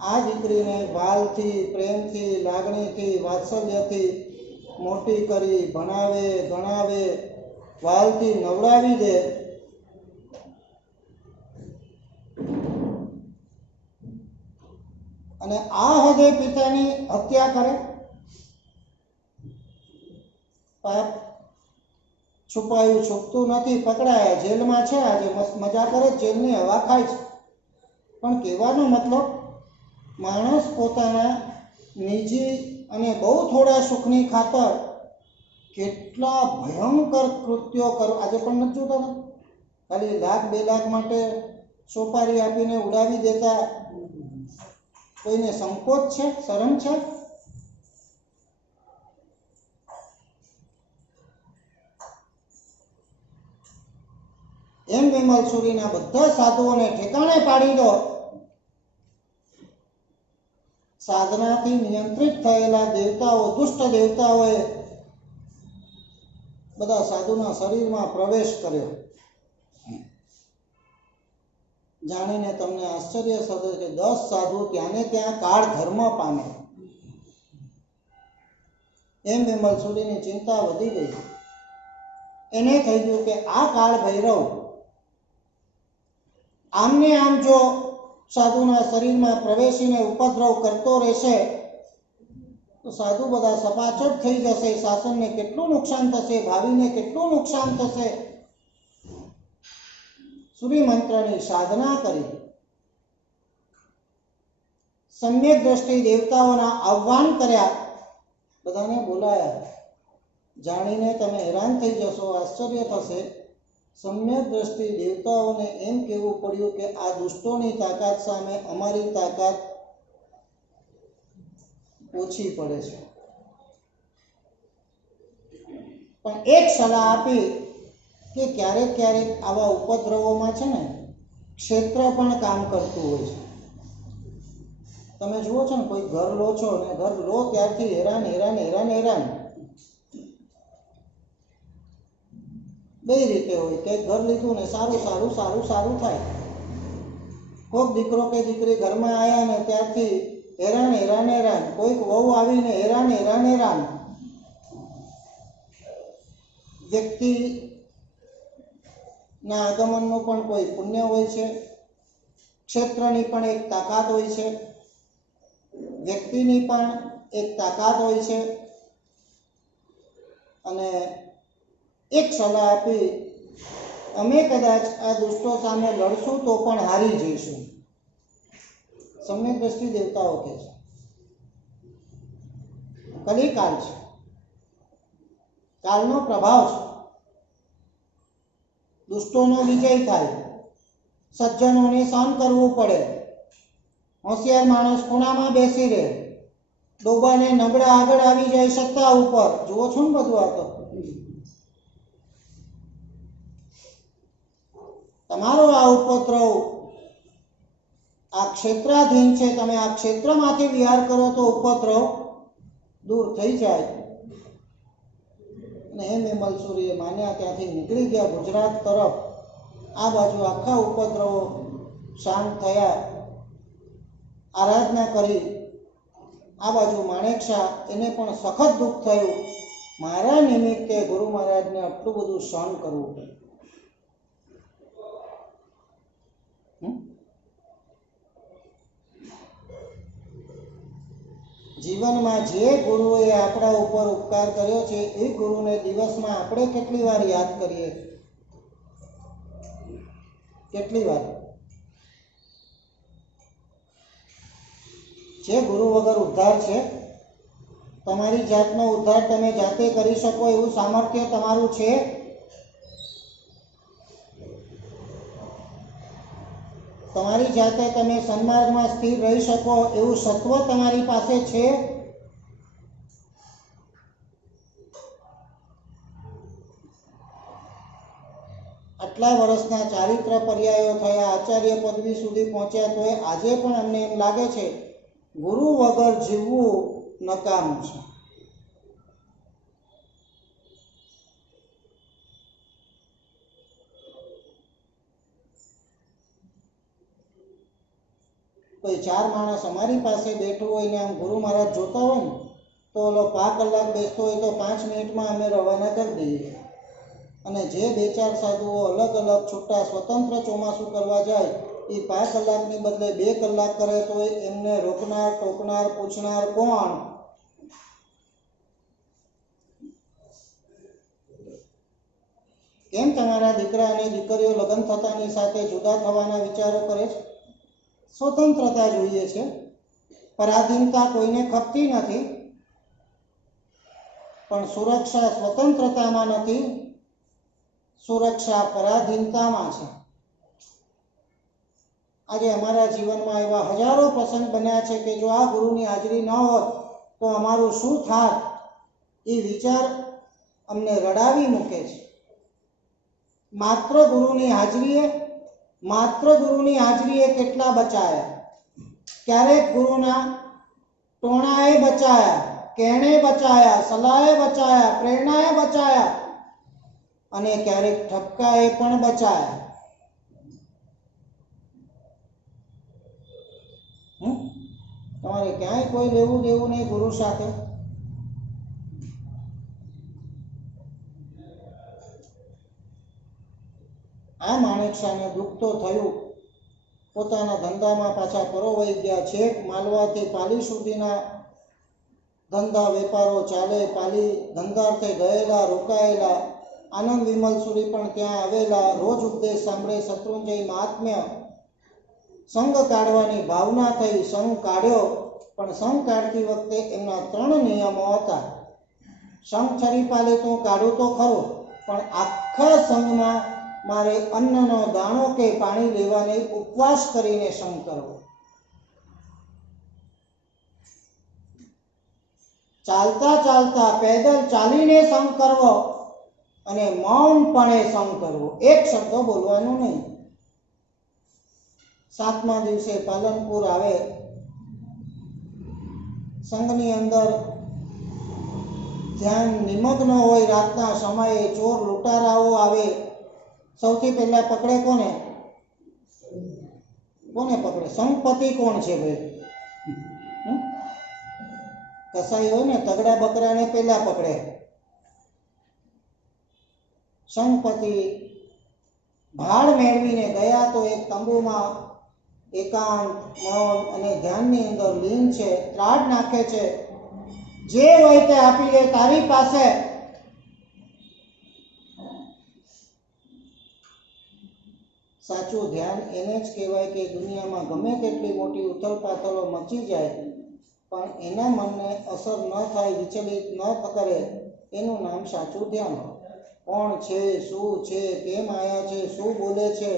આ દીકરીને વાલથી, પ્રેમથી, લાગણીથી, વાત્સલ્યથી મોટી કરી, ભણાવે, ગણાવે, વાલથી નવડાવી દે, અને આ હદે પિતાની હત્યા કરે. પાપ છુપાયું છૂપતું નથી. પકડાયા, જેલમાં છે, આજે મસ્ત મજા કરે, જેલની હવા ખાય છે. પણ કહેવાનો મતલબ માણસ પોતાના નિજી અને બહુ થોડા સુખની ખાતર કેટલા ભયંકર કૃત્યો કરો. આજે પણ નથી જોતા? ખાલી 1,00,000-2 લાખ માટે સોપારી આપીને ઉડાવી દેતા. કોઈને સંકોચ છે? શરમ છે? એમ વિમલ સુરીના બધા સાધુઓને ઠેકાણે પાડી દો. સાધનાથી નિયંત્રિત થયેલા દેવતાઓ, દુષ્ટ દેવતાઓએ બધા સાધુના શરીરમાં પ્રવેશ કર્યો. જાણીને તમને આશ્ચર્ય થશે કે 10 સાધુ ત્યાંને ત્યાં કાળ ધર્મ પામે. એમ વિમલસુરીની ચિંતા વધી ગઈ. એને થઈ ગયું કે આ કાળ ભૈરવ આમને આમ જો સાધુના શરીરમાં પ્રવેશીને ઉપદ્રવ કરતો રહેશે તો સાધુ બધા સપાચટ થઈ જશે. શાસનને કેટલું નુકસાન થશે, ભાવિને કેટલું નુકસાન થશે. સૂર્ય મંત્રની સાધના કરી, સમ્યક દ્રષ્ટિ દેવતાઓના આહ્વાન કર્યા, બધાને બોલાયા. જાણીને તમે હેરાન થઈ જશો, આશ્ચર્ય થશે. સમ્યક દ્રષ્ટિ દેવતાઓને એમ કહેવું પડ્યું કે આ દુષ્ટોની તાકાત સામે અમારી તાકાત ઓછી પડે છે. પણ એક સલાહ આપી કે ક્યારેક ક્યારેક આવા ઉપદ્રવોમાં છે ને ક્ષેત્ર પણ કામ કરતું હોય છે. તમે જુઓ છો ને, કોઈ ઘર લો છો ને ઘર લો ત્યારથી હેરાન હેરાન હેરાન હેરાન બે રીતે હોય. કે ઘર લીધું ને સારું સારું સારું સારું થાય. કોઈક દીકરો કે દીકરી ઘરમાં આવ્યા ને ત્યારથી હેરાન હેરાન હેરાન. કોઈક વહુ આવીને હેરાન હેરાન હેરાન. વ્યક્તિના આગમનનું પણ કોઈ પુણ્ય હોય છે, ક્ષેત્રની પણ એક તાકાત હોય છે, વ્યક્તિની પણ એક તાકાત હોય છે. અને એક સલાહ આપી, અમે કદાચ આ દુષ્ટો સામે લડશું તો પણ હારી જઈશું. સમ્યક દ્રષ્ટિ દેવતાઓ કહે છે કલિકાળ છે, કાળનો પ્રભાવ છે. દુષ્ટોનો વિજય થાય, સજ્જનોને સહન કરવું પડે. હોશિયાર માણસ ખૂણામાં બેસી રહે, ડોબાને નબળા આગળ આવી જાય સત્તા ઉપર. જુઓ છો ને બધું. આ તો તમારો આ ઉપદ્રવ આ ક્ષેત્રાધીન છે. તમે આ ક્ષેત્રમાંથી વિહાર કરો તો ઉપદ્રવ દૂર થઈ જાય. અને એમ વિમલસુરીએ માન્યા. ત્યાંથી નીકળી ગયા ગુજરાત તરફ. આ બાજુ આખા ઉપદ્રવો શાંત થયા, આરાધના કરી. આ બાજુ માણેકશા, એને પણ સખત દુઃખ થયું. મારા નિમિત્તે ગુરુ મહારાજને આટલું બધું સહન કરવું પડ્યું. જીવનમાં જે ગુરુએ આપણા ઉપર ઉપકાર કર્યો છે એ ગુરુને દિવસમાં આપણે કેટલી વાર યાદ કરીએ? કેટલી વાર? જે ગુરુ વગર ઉદ્ધાર છે? તમારી જાતનો ઉદ્ધાર તમે જાતે કરી શકો એવું સામર્થ્ય તમારું છે? તમારી જાતે તમે સન્માર્ગમાં સ્થિર રહી શકો એવું સત્વ તમારી પાસે છે? આટલા વર્ષના ચારિત્ર પર્યાયો થયા, આચાર્ય પદવી સુધી પહોંચ્યા, તો આજે પણ અમને એમ લાગે છે ગુરુ વગર જીવવું નકામું છે. કોઈ 4 માણસ અમારી પાસે બેઠું હોય ને આમ ગુરુ મહારાજ જોતા હોય ને તો ઓલો 5 કલાક બેસતો હોય તો 5 મિનિટમાં અમે રવાના કરી દઈએ. અને જે 2-4 સાધુઓ અલગ અલગ છૂટા સ્વતંત્ર ચોમાસું કરવા જાય એ 5 કલાકની બદલે 2 કલાક કરે તો એમને રોકનાર, ટોકનાર, પૂછનાર કોણ? કેમ તમારા દીકરા અને દીકરીઓ લગ્ન થતાની સાથે જુદા થવાના વિચારો કરે છે? સ્વતંત્રતા જોઈએ છે. પરાધીનતા કોઈને ખપતી નથી, પણ સુરક્ષા સ્વતંત્રતામાં નથી, સુરક્ષા પરાધીનતામાં છે. આજે અમારા જીવનમાં એવા હજારો પ્રસંગ બન્યા છે કે જો આ ગુરુની હાજરી ન હોત તો અમારું શું થાત, એ વિચાર અમને રડાવી મૂકે છે. માત્ર ગુરુની હાજરીએ કેટલા બચાયા. ક્યારેક ગુરુના ટોણાએ બચાયા, કેણે બચાયા, સલાહે બચાયા, પ્રેરણાએ બચાયા, અને ક્યારેક ઠપકાએ પણ બચાયા. તમારે ક્યાંય કોઈ લેવું દેવું નહીં ગુરુ સાથે. આ માણેકશાહને દુઃખ તો થયું, પોતાના ધંધામાં પાછા પરોવાઈ ગયા. છેક માલવાથી પાલી સુધીના ધંધા વેપારો ચાલે. પાલી ધંધાર્થે ગયેલા, રોકાયેલા આનંદ વિમલસુરી પણ ત્યાં આવેલા. રોજ ઉપદેશ સાંભળે શત્રુંજય મહાત્મ્ય. સંગ કાઢવાની ભાવના થઈ, સંગ કાઢ્યો. પણ સંગ કાઢતી વખતે એમના 3 નિયમો હતા. સંગ છરી પાલી તો કાઢું તો ખરું, પણ આખા સંઘમાં મારે અન્નનો દાણો કે પાણી લેવાને ઉપવાસ કરીને સંગ કરવો. ચાલતા ચાલતા પેદલ ચાલીને સંગ કરવો અને મૌનપણે સંગ કરવો. એક શબ્દ બોલવાનો નહીં. 7મા દિવસે પાલનપુર આવે. સંઘની અંદર ધ્યાન નિમગ્ન હોય. રાતના સમયે ચોર લૂંટારાઓ આવે. સૌથી પહેલા પકડે કોને? પકડે? સંઘપતિ કોણ છે ભાઈ? કસાઈ હોય ને, તગડા બકરાને પહેલા પકડે. સંઘપતિ ભાડ મેળવીને ગયા તો એક તંબુમાં એકાંત, મૌન અને ધ્યાનની અંદર લીન છે. ત્રાડ નાખે છે, જે હોય તે આપી લે તારી પાસે. સાચું ધ્યાન એને જ કહેવાય કે દુનિયામાં ગમે તેટલી મોટી ઉથલપાથલો મચી જાય પણ એના મનને અસર ન થાય, વિચલિત ન કરે, એનું નામ સાચું ધ્યાન. કોણ છે, શું છે, કેમ આવ્યા છે, શું બોલે છે,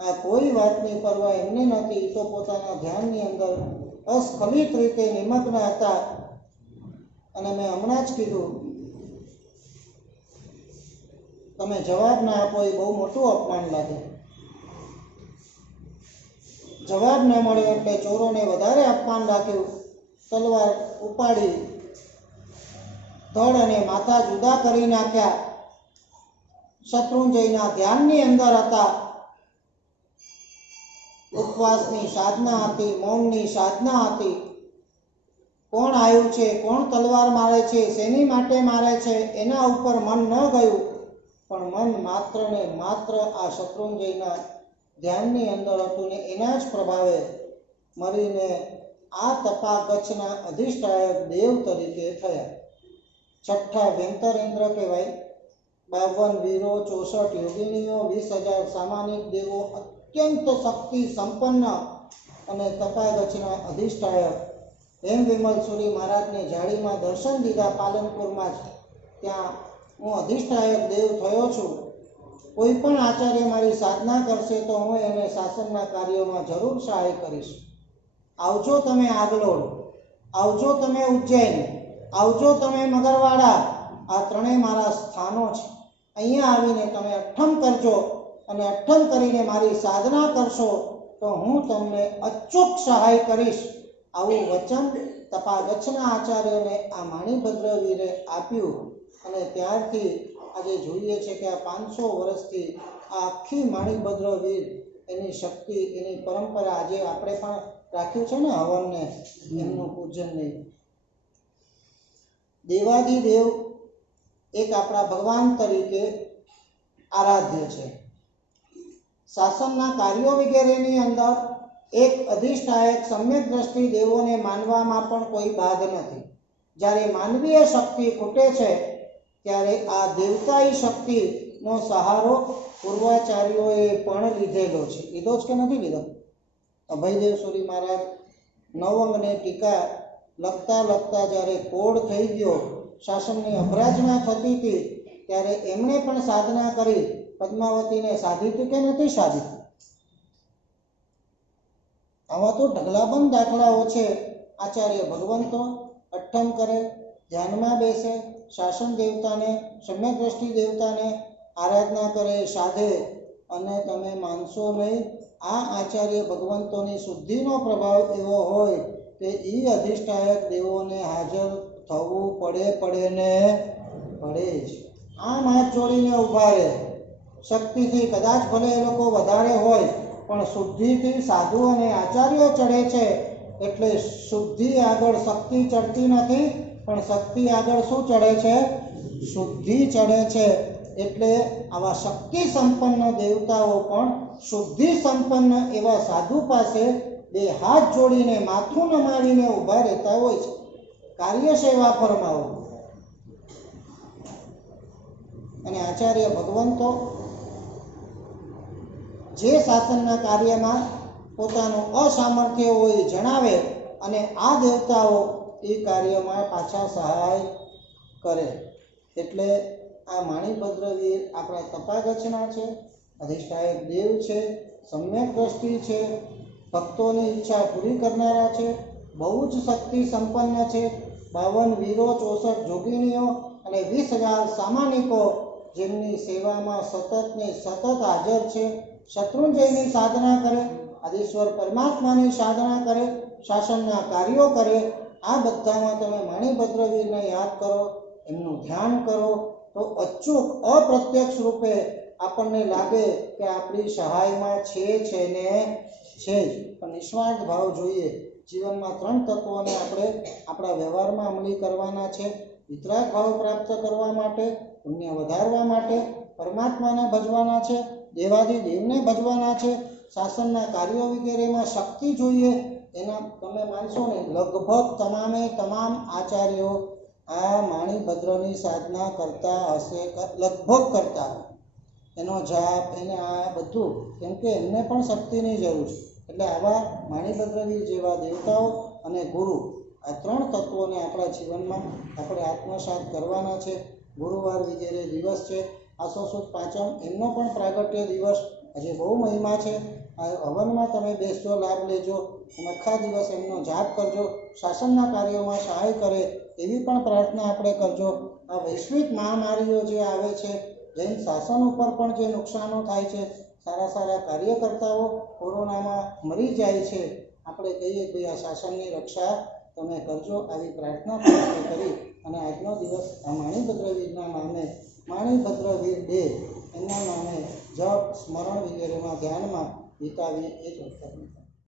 આ કોઈ વાતની પરવા એમને નથી. તો પોતાના ધ્યાનની અંદર અસ્ખલિત રીતે નિમગ્ન હતા. અને મેં હમણાં જ કીધું, તમે જવાબ ના આપો એ બહુ મોટું અપમાન લાગે. જવાબ ન મળ્યો એટલે ચોરોને વધારે અપમાન રાખ્યું. તલવાર ઉપાડી ધડ અને માથા જુદા કરી નાખ્યા. શત્રુંજયના ધ્યાનની અંદર હતા. ઉપવાસની સાધના હતી, મૌનની સાધના હતી. કોણ આવ્યું છે, કોણ તલવાર મારે છે, શેની માટે મારે છે, એના ઉપર મન ન ગયું. પણ મન માત્ર ને માત્ર આ શત્રુંજયના ધ્યાનની અંદર હતું ને એના જ પ્રભાવે મરીને આ તપાગચ્છના અધિષ્ઠાયક દેવ તરીકે થયા. 6ઠા વ્યંતરેન્દ્ર કહેવાય. 52 વીરો, 64 યોગિનીઓ, 20,000 સામાનિક દેવો, અત્યંત શક્તિ સંપન્ન અને તપાગચ્છના અધિષ્ઠાયક. એમ વિમલસુરી મહારાજને જાળીમાં દર્શન દીધા પાલનપુરમાં જ. ત્યાં હું અધિષ્ઠાયક દેવ થયો છું. કોઈ પણ આચાર્ય મારી સાધના કરશે તો હું એને શાસનના કાર્યોમાં જરૂર સહાય કરીશ. આવજો તમે આગલોડ, આવજો તમે ઉજ્જૈન, આવજો તમે મગરવાડા. આ 3 મારા સ્થાનો છે. અહીંયા આવીને તમે અઠ્ઠમ કરજો અને અઠ્ઠમ કરીને મારી સાધના કરશો તો હું તમને અચૂક સહાય કરીશ. આવું વચન તપાગચ્છના આચાર્યને આ માણીભદ્રવીરે આપ્યું. અને ત્યારથી આજે જોઈએ છે કે આ 500 વર્ષથી આ આખી માણીભદ્રવીર એની શક્તિ, એની પરંપરા આજે આપણે પણ રાખ્યું છે ને હવનને, એમનું પૂજન નહીં. દેવાધિદેવ એક આપણા ભગવાન તરીકે આરાધ્ય છે. શાસનના કાર્યો વગેરેની અંદર એક અધિષ્ઠાયક સમ્યક દ્રષ્ટિ દેવોને માનવામાં પણ કોઈ બાધ નથી. જ્યારે માનવીય શક્તિ ખૂટે છે ત્યારે આ દેવતાઈ શક્તિનો સહારો પૂર્વાચાર્યોએ પણ લીધેલો છે. લીધો જ કે નથી લીધો? અભયદેવ સુરી મહારાજ નવઅંગને ટીકા લખતા લખતા જ્યારે કોડ થઈ ગયો, શાસનની અભરાજના થતી હતી, ત્યારે એમણે પણ સાધના કરી. પદ્માવતીને સાધી હતી કે નથી સાધી? આવા તો ઢગલાબંધ દાખલાઓ છે. આચાર્ય ભગવંતો અઠ્ઠમ કરે, ધ્યાનમાં બેસે, શાસન દેવતાને, સમ્યક દ્રષ્ટિ દેવતાને આરાધના કરે, સાધે. અને તમે માનશો નહીં, આ આચાર્ય ભગવંતોની શુદ્ધિનો પ્રભાવ એવો હોય કે એ અધિષ્ઠાયક દેવોને હાજર થવું પડે ને પડે જ. આમ હાથ જોડીને ઊભા રહે. શક્તિથી કદાચ ભલે એ લોકો વધારે હોય પણ શુદ્ધિથી સાધુ અને આચાર્યો ચડે છે એટલે શુદ્ધિ આગળ શક્તિ ચડતી નથી, પણ શક્તિ આગળ શું ચડે છે? શુદ્ધિ ચડે છે. એટલે આવા શક્તિ સંપન્ન દેવતાઓ પણ શુદ્ધિ સંપન્ન એવા સાધુ પાસે બે હાથ જોડીને માથું નમાવીને ઊભા રહેતા હોય છે, કાર્ય સેવા ફરમાવો. અને આચાર્ય ભગવંતો જે શાસનના કાર્યમાં પોતાનું અસામર્થ્ય હોય જણાવે અને આ દેવતાઓ એ કાર્યમાં પાછા સહાય કરે. એટલે આ માણિભદ્રવીર આપણા તપાગચના છે, અધિષ્ઠાયક દેવ છે, સમ્યક દ્રષ્ટિ છે, ભક્તોની ઈચ્છા પૂરી કરનારા છે, બહુ જ શક્તિ સંપન્ન છે. 52 વીરો, 64 જોગીનીઓ અને 20,000 સામાનિકો જેમની સેવામાં સતત ને સતત હાજર છે. શત્રુંજયની સાધના કરે, આદિશ્વર પરમાત્માની સાધના કરે, શાસનના કાર્યો કરે. આ બધામાં તમે માણિભદ્રવીરને યાદ કરો, એમનું ધ્યાન કરો, તો અચૂક અપ્રત્યક્ષ રૂપે આપણને લાગે કે આપણી સહાયમાં છે ને છે જ. પણ નિસ્વાર્થ ભાવ જોઈએ. જીવનમાં 3 તત્વોને આપણે આપણા વ્યવહારમાં અમલી કરવાના છે. વિતરાગ ભાવ પ્રાપ્ત કરવા માટે, પુણ્ય વધારવા માટે પરમાત્માને ભજવાના છે, દેવાદી દેવને ભજવાના છે. શાસનના કાર્યો વગેરેમાં શક્તિ જોઈએ. એના તમે માનશો ને, લગભગ તમામ આચાર્યો આ માણિભદ્રની સાધના કરતા હશે, લગભગ કરતા. એનો જાપ, એને આ બધું, કેમ કે એમને પણ શક્તિની જરૂર છે. એટલે આવા માણિભદ્રવીર જેવા દેવતાઓ અને ગુરુ, આ 3 તત્વોને આપણા જીવનમાં આપણે આત્મસાત કરવાના છે. ગુરુવાર વગેરે દિવસ છે. આસો સુદ પાંચમ એમનો પણ પ્રાગટ્ય દિવસ આજે બહુ મહિમા છે. આ હવનમાં તમે બેસજો, લાભ લેજો, આખા દિવસ એમનો જાપ કરજો. શાસનના કાર્યોમાં સહાય કરે એવી પણ પ્રાર્થના આપણે કરજો. આ વૈશ્વિક મહામારીઓ જે આવે છે, જૈન શાસન ઉપર પણ જે નુકસાનો થાય છે, સારા કાર્યકર્તાઓ કોરોનામાં મરી જાય છે, આપણે કહીએ કે આ શાસનની રક્ષા તમે કરજો. આવી પ્રાર્થના કરી અને આજનો દિવસ આ માણિભદ્રવીરના નામે, માણિભદ્રવીર ડે એમના નામે જપ, સ્મરણ વગેરેમાં ધ્યાનમાં વિતાવીએ. એ જ